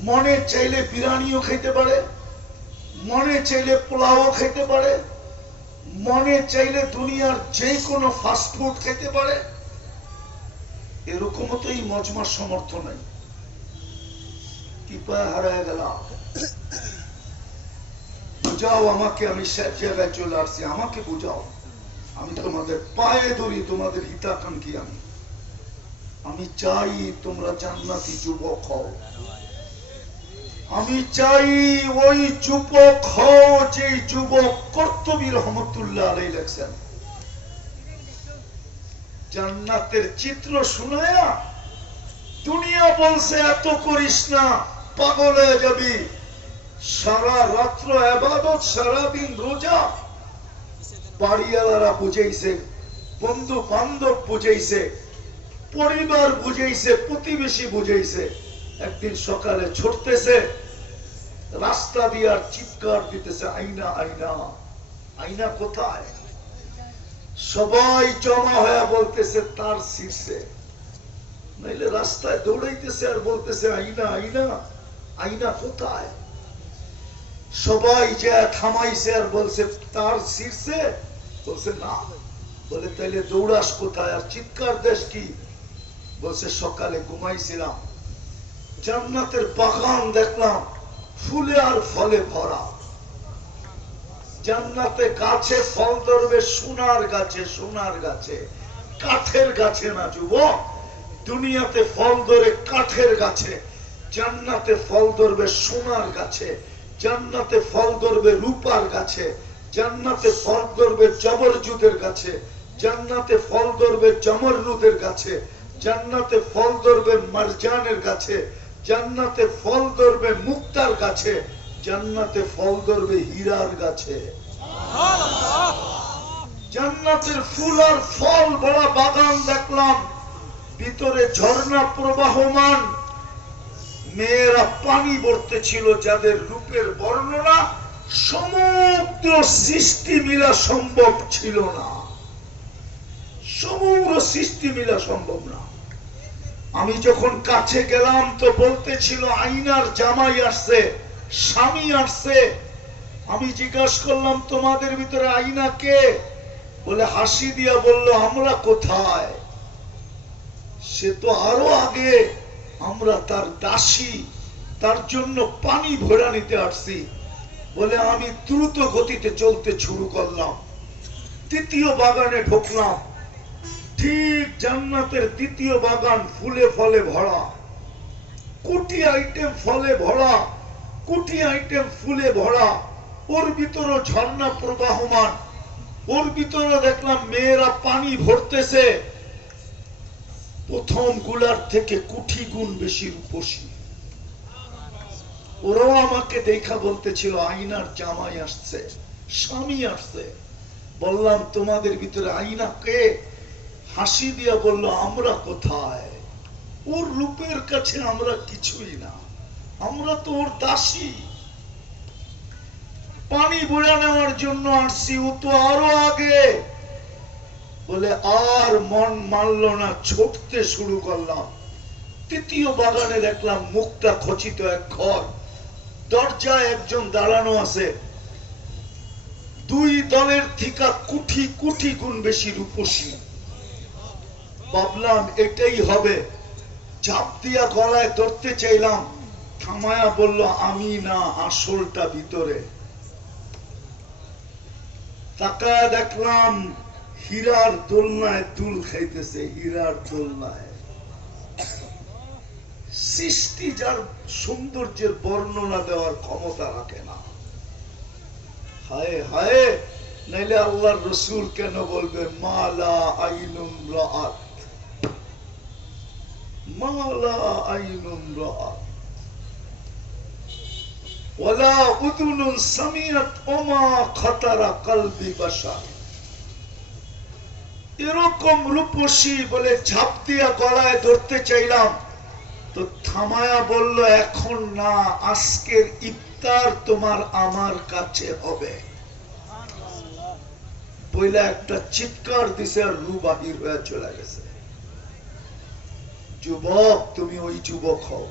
মনে চাইলে বিরিয়ানিও খেতে পারে, মনে চাইলে পোলাও খেতে পারে, মনে চাইলে দুনিয়ার যে কোনো ফাস্টফুড খেতে পারে। এরকম তো এই মজমার সমর্থ নাই। কি পায়ে হারায় গেল? বুঝাও আমাকে, আমি সব জায়গায় চলে আসছি, আমাকে বুঝাও। আমি তোমাদের পায়ে ধরি, তোমাদের হিতাকাঙ্ক্ষী। আমি চাই তোমরা জান্নাতি যুবক হও। আমি চাই ওই যুবক হও যে যুবক কর্তবী রহমতুল্লাহ আলাইহি লেখছেন। জান্নাতের চিত্র শুনায়া দুনিয়া বলছে এত করিস না, পাগল হয়ে যাবি। সারা রাত্র ইবাদত, সারা দিন রোজা। বাড়িওয়ালারা বুঝাইছে, বন্ধু বান্ধব বুঝাইছে, পরিবার বুঝাইছে, প্রতিবেশী বুঝাইছে। একদিন সকালে ছুটতেছে রাস্তা দিয়ে আর চিৎকার দিতেছে, আইনা আইনা আইনা কোথায়? সবাই জমা হয়ে বলতেছে তার শীর্ষে। নাইলে রাস্তায় দৌড়াইতেছে আর বলতেছে আইনা আইনা আইনা কোথায়? সবাই যে থামাইছে আর বলছে তার শীর্ষে। বলছে না। বলে তাইলে দৌড়াস কোথায় আর চিৎকার দেশ কি? বলছে সকালে ঘুমাইছিলাম, জান্নাতের বাগান দেখলাম ফুলে আর ফলে ভরা। জান্নাতে গাছে ফল ধরবে, সোনার গাছে, সোনার গাছে, কাঠের গাছে না যুবক। দুনিয়াতে ফল ধরে কাঠের গাছে, জান্নাতে ফল ধরবে সোনার গাছে, জান্নাতে ফল ধরবে রূপার গাছে, জান্নাতে ফল ধরবে জবরজুদের গাছে, জান্নাতে ফল ধরবে জমররুদের গাছে, জান্নাতে ফল ধরবে মারজানের গাছে, জান্নাতে ফল ধরবে মুক্তার গাছে, জান্নাতে ফল ধরবে হীরার গাছে। জান্নাতের ফুল আর ফল ভরা বাগান দেখলাম, ভিতরে ঝর্ণা প্রবাহমান, মেয়েরা পানি ভরতে ছিল, যাদের রূপের বর্ণনা সমুদ্র সৃষ্টি মিলা সম্ভব ছিল না। সমগ্র সৃষ্টি মিলা সম্ভব না। আমি যখন কাছে গেলাম তো বলতেছিল আইনার জামাই আসছে, স্বামী আসছে। আমি জিজ্ঞাসা করলাম তোমাদের ভিতরে আইনা কে? বলে হাসি দিয়া বলল আমরা কোথায়? সে তো আরো আগে, আমরা তার দাসী, তার জন্য পানি ভরা নিতে আসছি। বলে আমি দ্রুত গতিতে চলতে শুরু করলাম, তৃতীয় বাগানে ঢুকলাম। ঠিক জান্নাতের দ্বিতীয় বাগান ফুলে ফলে ভরা, কোটি আইটেম ফলে ভরা, কোটি আইটেম ফুলে ভরা। ওর ভিতরে ঝর্ণা প্রবাহমান, ওর ভিতরে দেখলাম মেয়েরা পানি ভরতেছে, প্রথম গুলার থেকে কোটি গুণ বেশি রূপসী। ওরাও আমাকে দেখা বলতেছিল আইনার জামাই আসছে, স্বামী আসছে। বললাম তোমাদের ভিতরে আইনা কে? হাসি দিয়া বলল আমরা কোথায়? ওর রূপের কাছে আমরা কিছুই না, আমরা তো ওর দাসী। পানি বয়ে নেওয়ার জন্য আসছি, ও তো আরো আগে। বলে আর মন মানল না, ছুটতে শুরু করলাম। তৃতীয় বাগানে দেখলাম মুক্তা খচিত এক ঘর, দরজায় একজন দাঁড়ানো আছে, দুই দলের থিকা কোটি কোটি গুণ বেশি রূপসী। ভাবলাম এটাই হবে, ঝাঁপ দিয়া গলায় ধরতে চাইলাম, থামায়া বলল আমি না, আসলটা ভিতরে। তাকায় দেখলাম হীরার দোলনায় দুল খাইতেছে, হীরার দোলনায়। সৃষ্টি যার সৌন্দর্যের বর্ণনা দেওয়ার ক্ষমতা রাখে না। হায় হায়, নাইলে আল্লাহর রসুল কেন বলবে মালা আইনুম রাআত, মালা আইনুম রাআত ওয়ালা উযুনুন সামিআত ওমা খাতারা কলবি বাশার। এরকম রূপসী বলে ঝাঁপ দিয়া গলায় ধরতে চাইলাম, তো থামায়া বলল এখন না, আজকের ইফতার তোমার আমার কাছে হবে। বইলা একটা চিৎকার দিছে আর রু বাহির হয়ে চলে গেছে। যুবক, তুমি ওই যুবক হও,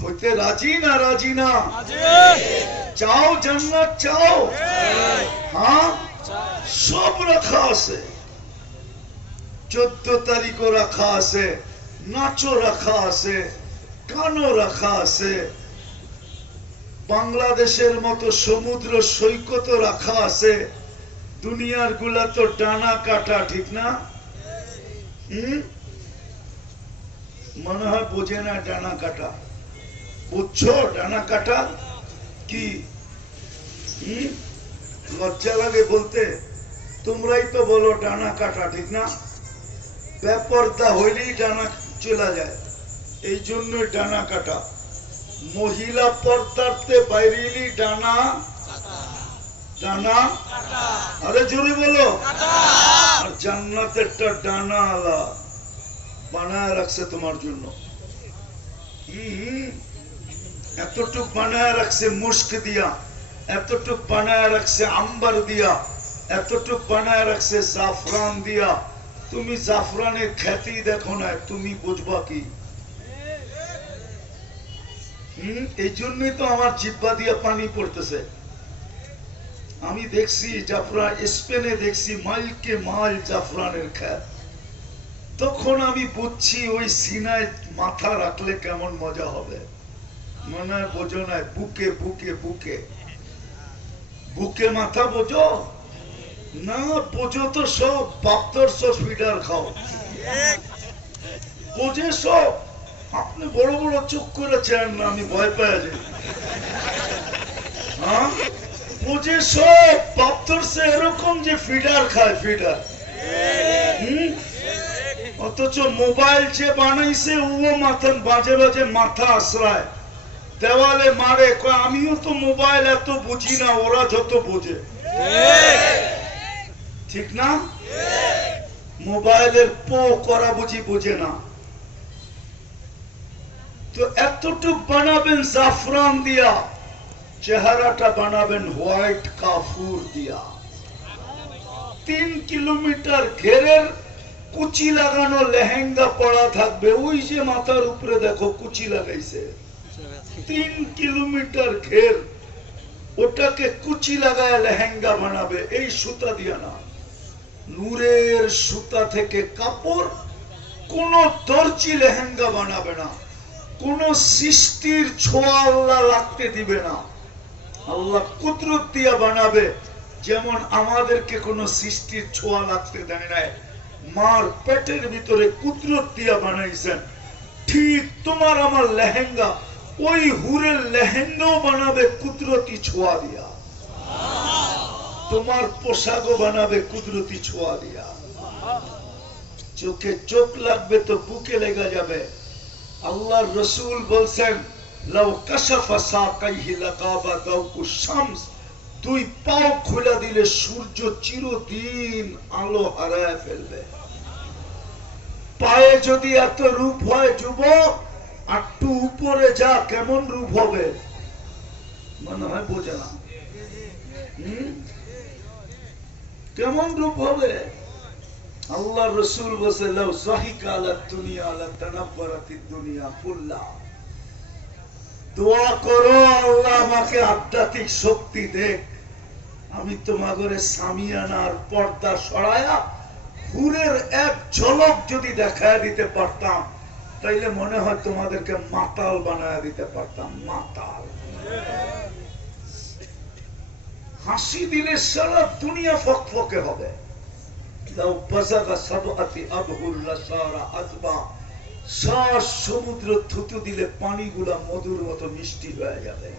হইতে রাজি না? রাজি না? চাও জান্নাত? চাও? হ্যাঁ, সব রাখা আছে। 14 তারিখও রাখা আছে, নাচও রাখা আছে, গানও রাখা আছে, বাংলাদেশের মতো সমুদ্র সৈকতও রাখা আছে। দুনিয়ার গুলা তো ডানা কাটা, ঠিক না? মনে হয় বোঝে না ডানা কাটা। বুঝছো ডানা কাটা কি? লজ্জা লাগে বলতে? তোমরাই তো বলো ডানা কাটা, ঠিক না? বেপরদা হইলেই ডানা চলে যায়, এই জন্যই ডানা কাটা। মহিলা পর্দাতে বাইরেলি ডানা ডানা, আরে জোরে বলো। আর জান্নাতেরটা ডানা আলা বানায় রাখছে তোমার জন্য। এতটুক বানায় রাখছে মুস্ক দিয়া, এতটুক বানায় রাখছে আম্বার দিয়া, এতটুক বানায় রাখছে জাফরান দিয়া। তুমি জাফরানের খ্যাতি দেখো না, তুমি বুঝবা কি? এই জন্যই তো আমার জিব্বা দিয়া পানি পড়তেছে। আমি দেখছি জাফরান, স্পেনে দেখছি মাইলকে মাইল জাফরানের খ্যাত। তখন আমি বুঝছি ওই সিনায় মাথা রাখলে কেমন মজা হবে। মনে হয় বোঝো না, বুকে বুকে বুকে বুকে মাথা বোঝো না? বোঝো তো সব বাপ্তর ফিডার খাও, বোঝে সব। আপনি বড় বড় চুপ করেছেন না, আমি ভয় পাই যাই। হ্যাঁ, বোঝে সব বাপ্তর এরকম যে ফিডার খায়, ফিডার। অথচ মোবাইল যে বানাইছে ও মাথা বাজে বাজে মাথা আশ্রয় দেওয়ালে মারে। আমিও তো মোবাইল এত বুঝি না, ওরা যত বোঝে। ঠিক না? মোবাইলের পো করা বুঝি বোঝে না। তো এতটুক বানাবেন জাফরান দিয়া, চেহারাটা বানাবেন হোয়াইট কাফুর দিয়া। 3 কিলোমিটার ঘেরের কুচি লাগানো লেহেঙ্গা পড়া থাকবে। ওই যে মাথার উপরে দেখো কুচি লাগাইছে, 3 কিলোমিটার ঘের, ওটাকে কুচি লাগায় লেহেঙ্গা বানাবে। এই সুতা দিয়া না, নূরের সুতা থেকে কাপড়। কোন দর্জি লেহেঙ্গা বানাবে না, কোন সৃষ্টির ছোঁয়া আল্লাহ লাগতে দিবে না। আল্লাহ কুদরত দিয়া বানাবে। যেমন আমাদেরকে কোন সৃষ্টির ছোঁয়া লাগতে দেয় নাই, মার পেটের ভিতরে কুদরত দিয়া বানাইছেন। ঠিক তোমার আমার লেহেঙ্গা, ওই হুরের লেহেঙ্গাও বানাবে কুদরতি ছোঁয়া দিয়া। তোমার পোশাকও বানাবে কুদরতি ছোঁয়া দিয়া। চোখে চোখ লাগবে তো বুকে লেগে যাবে। আল্লাহর রাসূল বলছেন, লাউ কাশাফা সাকাইহি লাগাবা দাউকু শামস। 2 পাও খুলে দিলে সূর্য চিরদিন আলো হারায় ফেলবে। পায়ে যদি এত রূপ হয় যুবক, একটু উপরে যা, কেমন রূপ হবে মনে হয় বোঝে না। কেমন রূপ হবে? আল্লাহ রাসূল বলেছে, লাউ যাহিকা আলা দুনিয়া লা তানাব্বারাতিদ দুনিয়া কুল্লা। দোয়া করো, আল্লাহ আমাকে আধ্যাত্মিক শক্তি দেখ। আমি তোমাদের সামিয়ানার পর্দা সরায়া হুরের এক ঝলক যদি দেখায় দিতে পারতাম, তাইলে মনে হয় তোমাদেরকে মাতাল বানায় দিতে পারতাম। মাতাল হাসি দিলে সারা দুনিয়া ফকফকে হবে। সমুদ্র থুতু দিলে পানিগুলা মধুর মতো মিষ্টি হয়ে যাবে।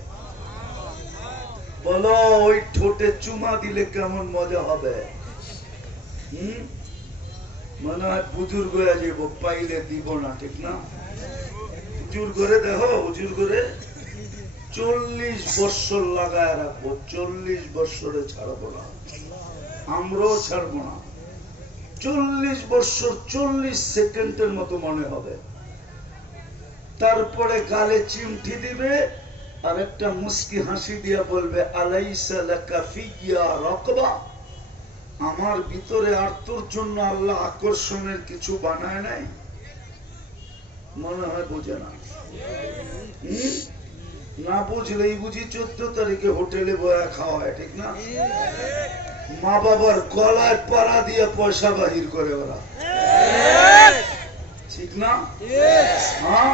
বলো, ওই ঠোঁটে চুমা দিলে কেমন মজা হবে? মনে হয় বুজুর্গ হয়ে যাবো, পাইলে দিব না। ঠিক না? হুজুর করে দেখো, হুজুর করে 40 বছর লাগায় রাখবো, 40 বছরে ছাড়বো না, আমরাও ছাড়বো না। 40 বছর 40 সেকেন্ডের মতো মনে হবে। তারপরে গালে চিমটি দিবে আর একটা মুস্কি হাসি দিয়া বলবে, আলাইসা লাকা ফিয়া রাকবা। আমার ভিতরে আর তোর জন্য আল্লাহ আকর্ষণের কিছু বানায় নাই? মনে হয় বোঝে না। না বুঝলেই বুঝি 14 তারিখে হোটেলে বয়া খাওয়া হয়। ঠিক না? মা বাবার গলায় পাড়া দিয়ে পয়সা বাহির করে ওরা। ঠিক না? হ্যাঁ,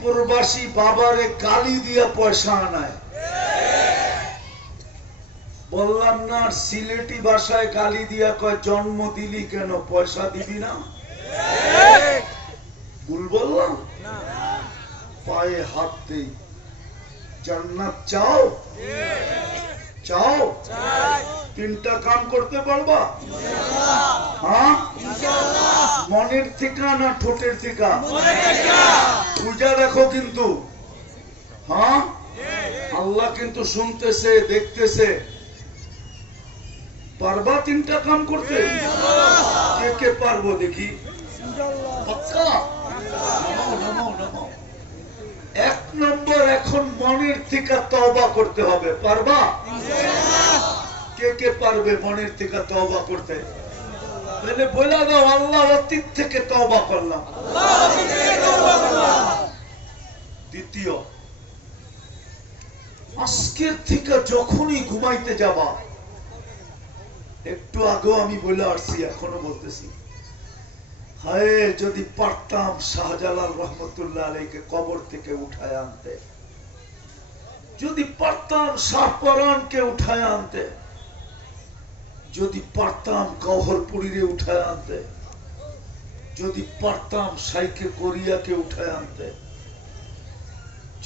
প্রবাসী বাবারে গালি দিয়া পয়সা আনায়। বললাম না, সিলেটি ভাষায় গালি দিয়া কয়, জন্ম দিলি কেন, পয়সা দিবি না? ভুল বললাম? পায়ে হাত দেই। জান্নাত চাও? চাও? 3টা কাম করতে পারবা? হ্যাঁ, মনের থেকে না ঠোঁটের থেকে? পূজা দেখো কিন্তু হ্যাঁ, আল্লাহ কিন্তু শুনতেছে, দেখতেছে। পারবা তিনটা কাম করতে? কে কে পারবো দেখি? পাক্কা? নামাও, নামাও, নামাও। এক নম্বর, এখন মনের থেকে তওবা করতে হবে। পারবা? কে কে পারবে মনের থেকে তওবা করতে? তাহলে বলে দাও, আল্লাহ অতীত থেকে তওবা করলাম। দ্বিতীয়, আজকের থেকে যখনই ঘুমাইতে যাবা, একটু আগেও আমি বলে আসছি, এখনো বলতেছি, হায় যদি পারতাম শাহজালাল রহমতুল্লাহ আলাইহিকে কবর থেকে উঠায় আনতে, যদি পারতাম শাহপরানকে উঠায় আনতে, যদি পারতাম গওহরপুরীরে উঠায় আনতে, যদি পারতাম শাইখে কোরিয়াকে উঠায় আনতে,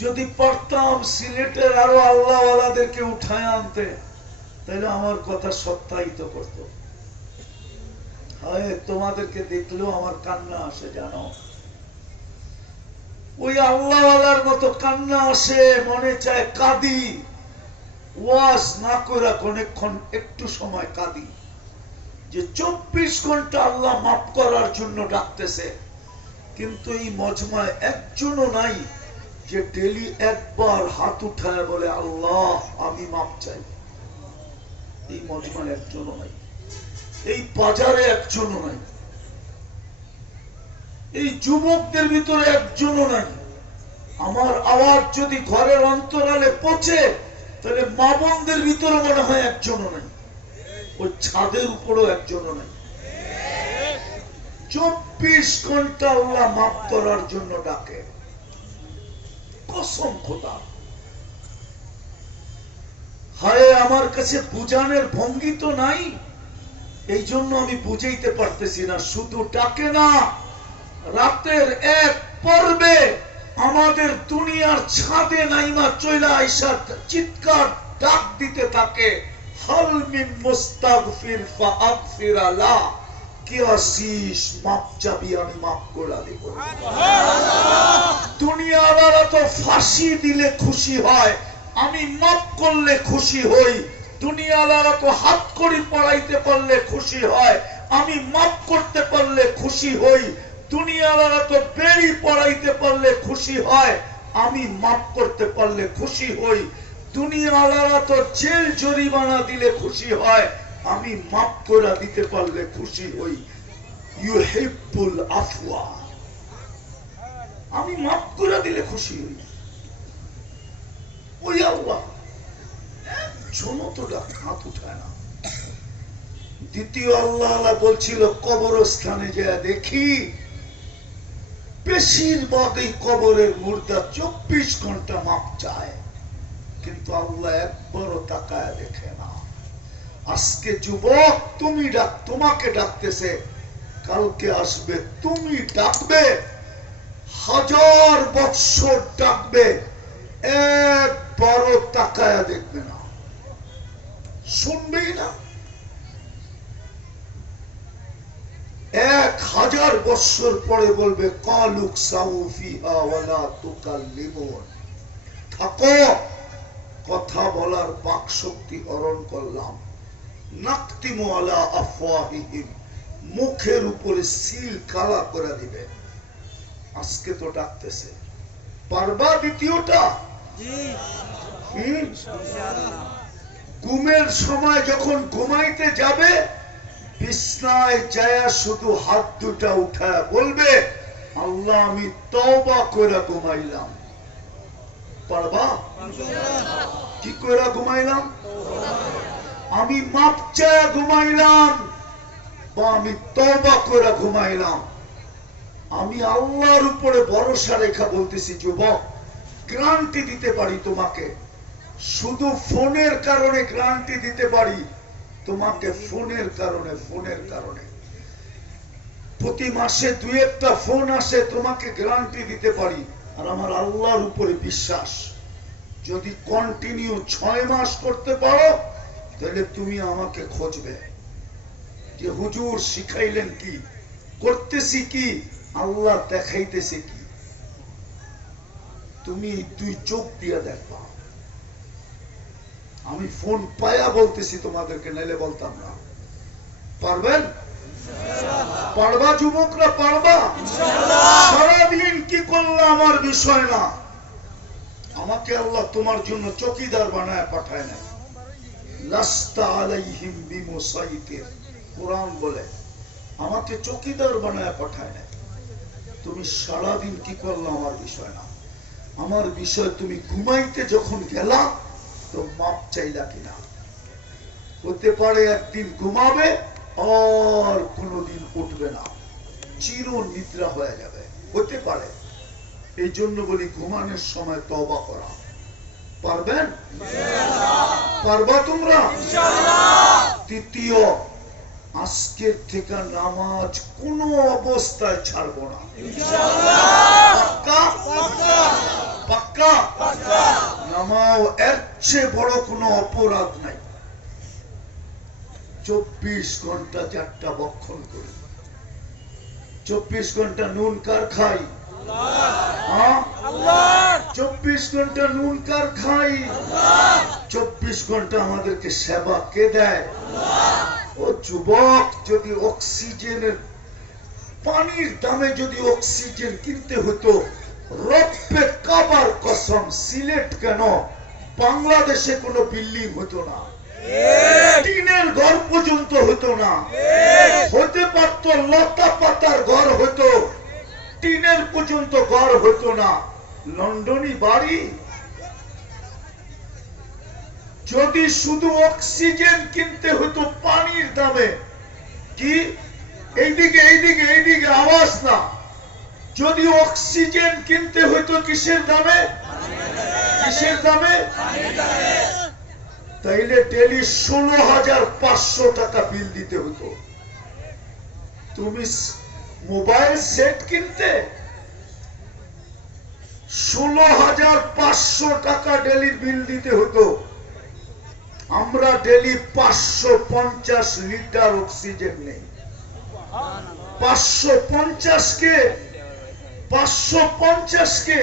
যদি পারতাম সিলেটের আরো আল্লাহওয়ালাদেরকে উঠায় আনতে, তাহলে আমার কথা সত্যায়িত করত। হায়, তোমাদেরকে দেখলেও আমার কান্না আসে, জানো। ওই আল্লাহওয়ালার মতো কান্না আসে, মনে চায় কাঁদি, ওয়াজ না করে অনেকক্ষণ একটু সময় কাঁদি, যে 24 ঘন্টা আল্লাহ মাফ করার জন্য ডাকতেছে, কিন্তু এই মজমায় একজনও নাই যে ডেলি একবার হাত উঠায় বলে আল্লাহ আমি মাফ চাই। এই মজমায় একজনও নাই, এই বাজারে একজনও নাই, এই যুবকদের ভিতরে একজনও নাই। আমার আওয়াজ যদি ঘরের অন্তরালে পৌঁছে, তাহলে মা বোনদের ভিতরে মনে হয় একজনও নাই, ওই ছাদের উপরও একজনও নাই। 24 ঘন্টা আল্লাহ মাফ করার জন্য ডাকে, কসম খোদা। হায়, আমার কাছে বুঝানোর ভঙ্গি তো নাই, এই জন্য আমি বুঝাইতে পারতেছি না। শুধু ডাকে না, রাতের এক পর্বে আমাদের দুনিয়ার ছাদে নাইমা চইলা আইসা চিৎকার ডাক দিতে থাকে, হাল মিন মুস্তাগফির ফাগফির লা, কি আসিস, মাপ চাবি, আমি মাপ করে দেব। দুনিয়াওয়ালারা তো ফাঁসি দিলে খুশি হয়, আমি মাপ করলে খুশি হই। দুনিয়াওয়ালারা তো হাত কড়ি পড়াইতে পারলে খুশি হয়, আমি মাপ করতে পারলে খুশি হই। দুনিয়াওয়ালারা তো বেড়ি পড়াইতে পারলে খুশি হয়, আমি মাপ করতে পারলে খুশি হই। দুনিয়াওয়ালারা তো জেল জরিমানা দিলে খুশি হয়, আমি মাপ করে দিতে পারলে খুশি হই। ইউহিব্বুল আফওয়া, আমি মাপ করে দিলে খুশি হই। ওই আল্লাহ একজনও তো হাত উঠায় না। দ্বিতীয়, আল্লাহ বলছিল কবরস্থানে যা দেখি, বেশিরভাগ এই কবরের মুর্দা 24 ঘন্টা মাপ চায়, কিন্তু আল্লাহ একবারও তাকায় দেখে না। আজকে যুবক তুমি তোমাকে ডাকতেছে, কালকে আসবে তুমি ডাকবে, 1000 বৎসর ডাকবে, একবারও তাকায় দেখবে না, শুনবেই না। 1000 বৎসর পরে বলবে কালুক সাউ ফিহা ওয়ালা তুকাল্লিমুন, থাকো, কথা বলার বাক শক্তি হরণ করলাম। নাকতিমু আলা আফওয়াহিহিম, মুখের উপরে সিল কালা করে দিবে। আজকে তো ডাকতেছে, পারবা দ্বিতীয়টা? ঘুমের সময় যখন ঘুমাইতে যাবে, বিছনায় যায় শুধু হাত দুটা উঠায় বলবে আল্লাহ আমি তওবা করে ঘুমাইলাম। পারবা? কি করে ঘুমাইলাম? আমি মাপ চায় ঘুমাইলাম, বা আমি তওবা করে ঘুমাইলাম। আমি আল্লাহর উপরে ভরসা রেখা বলতেছি, যুবক গ্যারান্টি দিতে পারি তোমাকে, শুধু ফোনের কারণে গ্যারান্টি দিতে পারি তোমাকে, ফোনের কারণে প্রতি মাসে 2-1টা ফোন আসে, তোমাকে গ্যারান্টি দিতে পারি। আর আমার আল্লাহর উপরে বিশ্বাস, যদি কন্টিনিউ 6 মাস করতে পারো, তাহলে তুমি আমাকে খুঁজবে যে হুজুর শিখাইলেন কি, করতেছি কি, আল্লাহ দেখাইতেছে কি। তুমি দুই চোখ দিয়ে দেখবা। আমি ফোন পায়া বলতেছি তোমাদেরকে, নাইলে বলতাম না। পারবেন? পারবা যুবকরা? পারবা? সারাদিন কি করলা আমার বিষয় না। আমাকে আল্লাহ তোমার জন্য চকিদার বানায় পাঠায় না। লাস্তা আলাইহিম বিমুসাইতির, কোরআন বলে আমাকে চকিদার বানায় পাঠায় না। তুমি সারাদিন কি করলা আমার বিষয় না। আমার বিষয় তুমি ঘুমাইতে যখন গেলা তো মাপ চাইলা কিনা। হতে পারে একদিন ঘুমাবে আর কোনদিন উঠবে না, চির নিদ্রা হয়ে যাবে, হতে পারে। এই জন্য বলি ঘুমানোর সময় তওবা করা। পারবেন? পারবা তোমরা? তৃতীয়, আজকের থেকে নামাজ কোন অবস্থায় ছাড়বো না। পাক্কা? নামাও, এর চেয়ে বড় কোনো অপরাধ নাই। 24 ঘন্টা 4টা বক্ষণ করি। 24 ঘন্টা নুন কার খাই? 24 ঘন্টা নুন কার খাই? 24 ঘন্টা আমাদেরকে সেবা কে দেয়? ও যুবক, যদি অক্সিজেনের পানির দামে যদি অক্সিজেন কিনতে হতো, রব্বে কাবার কসম, সিলেট কেন বাংলাদেশে কোনো বিল্ডিং হতো না, টিনের ঘর পর্যন্ত হতো না। হতে পারতো লতা পাতার ঘর হতো, টিনের পর্যন্ত ঘর হতো না। লন্ডনী বাড়ি। যদি শুধু অক্সিজেন কিনতে হতো পানির দামে, কি এইদিকে এইদিকে এইদিকে আওয়াজ না, যদি অক্সিজেন কিনতে হতো কিসের দামে? কিসের দামে? তাইলে ডেলি 16,500 টাকা বিল দিতে হতো। তুমি মোবাইল সেট কিনতে 16,500 টাকা ডেলি বিল দিতে হতো। আমরা ডেলি 550 লিটার অক্সিজেন নেই। 550 কে 550 কে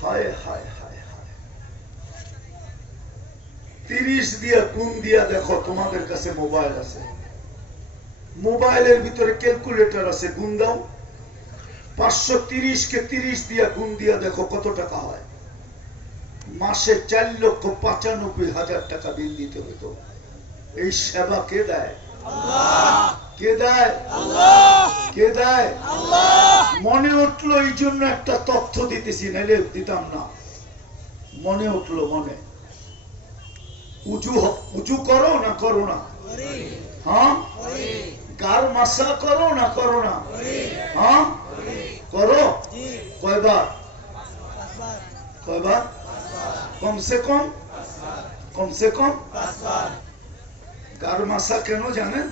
হায় হায় হায় হায়। 30 দিয়া গুণ দিয়া দেখো, তোমাদের কাছে মোবাইল আছে, মোবাইলের ভিতরে ক্যালকুলেটর আছে, গুণ দাও। 530 কে 30 দিয়া গুণ দিয়া দেখো কত টাকা হয়। মাসে 4,95,000 টাকা বিল দিতে হতো। এই সেবা কে দেয়? কে দেয়? কে দেয়? মনে উঠলো, এই জন্য একটা তথ্য দিতেছি, নাইলে দিতাম না। মনে উঠলো, মনে। উজু করো না করো না? হ্যাঁ। গার মাসা করো না করো না? হ্যাঁ করো। কয়বার? কয়বার? কমসে কম গার মাসা কেন জানেন?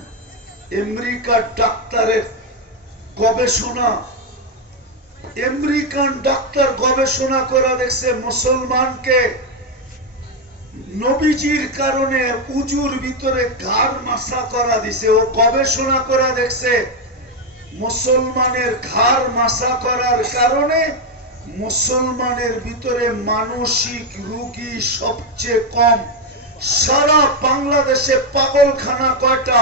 আমেরিকার ডাক্তারের গবেষণা, আমেরিকান ডাক্তার গবেষণা করে দেখছে মুসলমানকে নবীজির কারণে উজুর ভিতরে ঘাড় মাসা করা দিছে। ও গবেষণা করে দেখছে মুসলমানের ঘাড় মাসা করার কারণে মুসলমানের ভিতরে মানসিক রোগী সবচেয়ে কম। সারা বাংলাদেশে পাগলখানা কয়টা?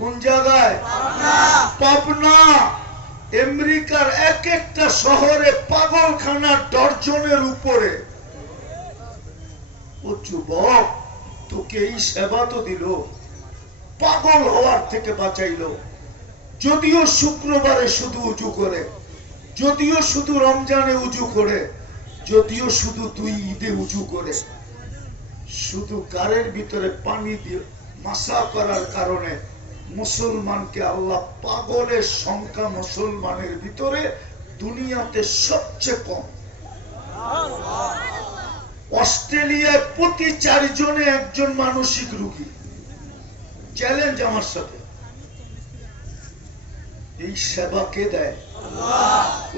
কোন জায়গায়? পাবনা। আমেরিকার এক একটা শহরে পাগলখানা ডজনের উপরে। ও যুবক, তোকে এই সেবা তো দিল, পাগল হওয়ার থেকে বাঁচাইলো। যদিও শুক্রবারে শুধু উজু করে, যদিও শুধু রমজানে উজু করে, যদিও শুধু 2 ঈদে উজু করে, শুধু গারের ভিতরে পানি দিয়ে মাসা করার কারণে মুসলমানকে আল্লাহ, পাগলের সংখ্যা মুসলমানের ভিতরে দুনিয়াতে সবচেয়ে কম। অস্ট্রেলিয়ায় প্রতি 4 জনে একজন মানসিক রোগী। চ্যালেঞ্জ আমার সাথে। এই সেবা কে দেয়?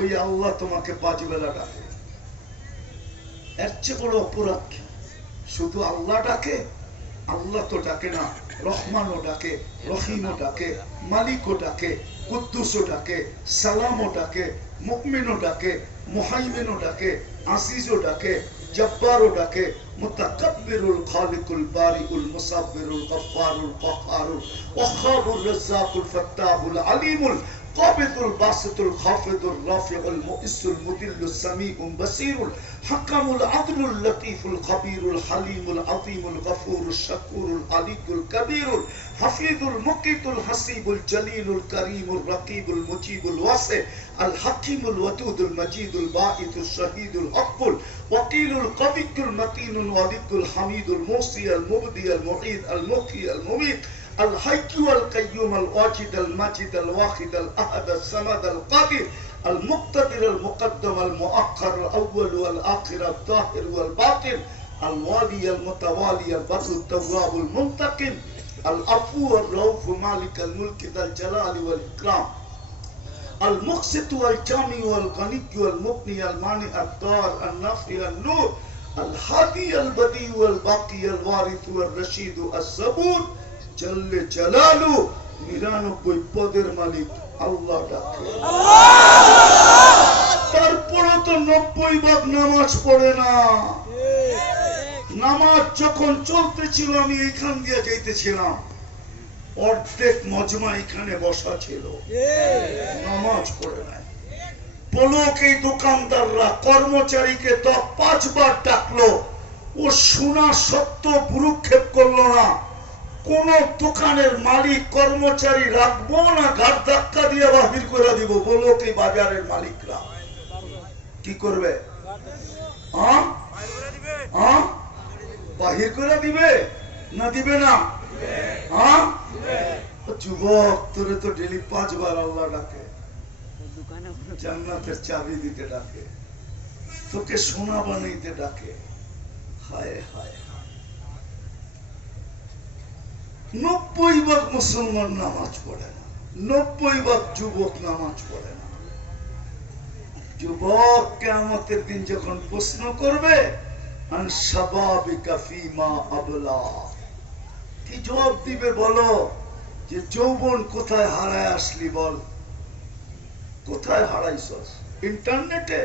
ওই আল্লাহ তোমাকে 5 বেলা ডাকে। এর চেয়ে বড় অপরাধ কি? শুধু আল্লাহ ডাকে আল্লাহ তো ডাকে না, রহমানও ডাকে, রহিমও ডাকে, মালিকও ডাকে, কুদ্দুসও ডাকে, সালামও ডাকে, মুমিনও ডাকে, মুহাইমিনও ডাকে, আজিজও ডাকে, জব্বারও ডাকে, মুতাকাব্বিরুল খালিকুল বারিউল মুসাব্বিরুল গফফারুল কাহ্হারুল ওয়াহ্হাবুর রাজ্জাকুল ফাত্তাহুল আলিমুল قابض الباسط الخافض الرافع المؤس المذل السميع بصير الحكم العدل اللطيف الخبير الحليم العظيم الغفور الشكور العلي الكبير الحفيظ المقيت الحسيب الجليل الكريم الرقيب المجيب الواسع الحكيم الودود المجيد الباعث الشهيد الحق الوكيل القوي المتين الولي الحميد الموصي المبدي المعيد المحيي المميت الحي والقيوم الواجد الماجد الواحد الأحد الصمد القادر المقتدر المقدم المؤخر الأول والآخر الظاهر والباطن الوالي المتوالي البر التواب المنتقم العفو الرؤوف مالك الملك ذا الجلال والإكرام المقسط والجامع والغني والمغني المانع الضار النافع النور الهادي البديع والباقي الوارث والرشيد الصبور জল্লে জালালু 99 পদের মালিক আল্লাহ ডাকে। তারপরে তো 90 ভাগ নামাজ পড়ে না। নামাজ যখন চলতেছিল আমি এখান দিয়ে যাইতেছিলাম, অর্ধেক মজমা এখানে বসা ছিল, নামাজ পড়ে নাই। পলক এই দোকানদাররা কর্মচারীকে 5 বার ডাকলো, ও শোনা সত্ত্বেও ভ্রুক্ষেপ করলো না। কোন দোকানের মালিক কর্মচারী রাখবো না, ঘাট ধাক্কা দিয়ে বাহির করে দিব। বলো কি বাজারের মালিকরা কি করবে? বাহির করে দিবে না দিবে না? যুবক, তোরে তো ডেলি 5 বার আল্লাহ ডাকে, জান্নাতের চাবি দিতে ডাকে, তোকে সোনা বানাইতে ডাকে। হায় হায়, 90 ভাগ মুসলমান নামাজ পড়ে না, 90 ভাগ যুবক নামাজ পড়ে না। যুবক কিয়ামতের দিন যখন প্রশ্ন করবে, আন শাবাবিকা ফীমা আবলা, কি জবাব দিবে বলো? যে যৌবন কোথায় হারায় আসলি বল, কোথায় হারাইছস? ইন্টারনেটে?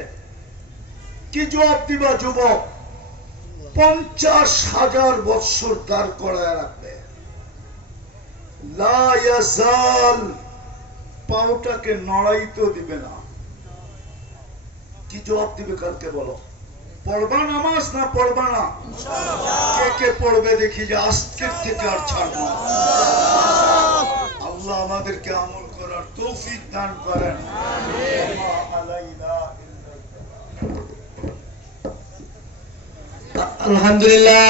কি জবাব দিবা যুবক? 50,000 বছর দাঁড় করায় রাখবে, লা ইয়াজাল, পাওটাকে নড়াইতে দিবে না। কি জবাব দিবে কালকে বলো? পড়বা নামাজ না পড়বা না? কে কে পড়বে দেখি, যে আজকের থেকে আর ছাড়বো না। আল্লাহ আমাদেরকে আমল করার তৌফিক দান করেন। আলহামদুলিল্লাহ।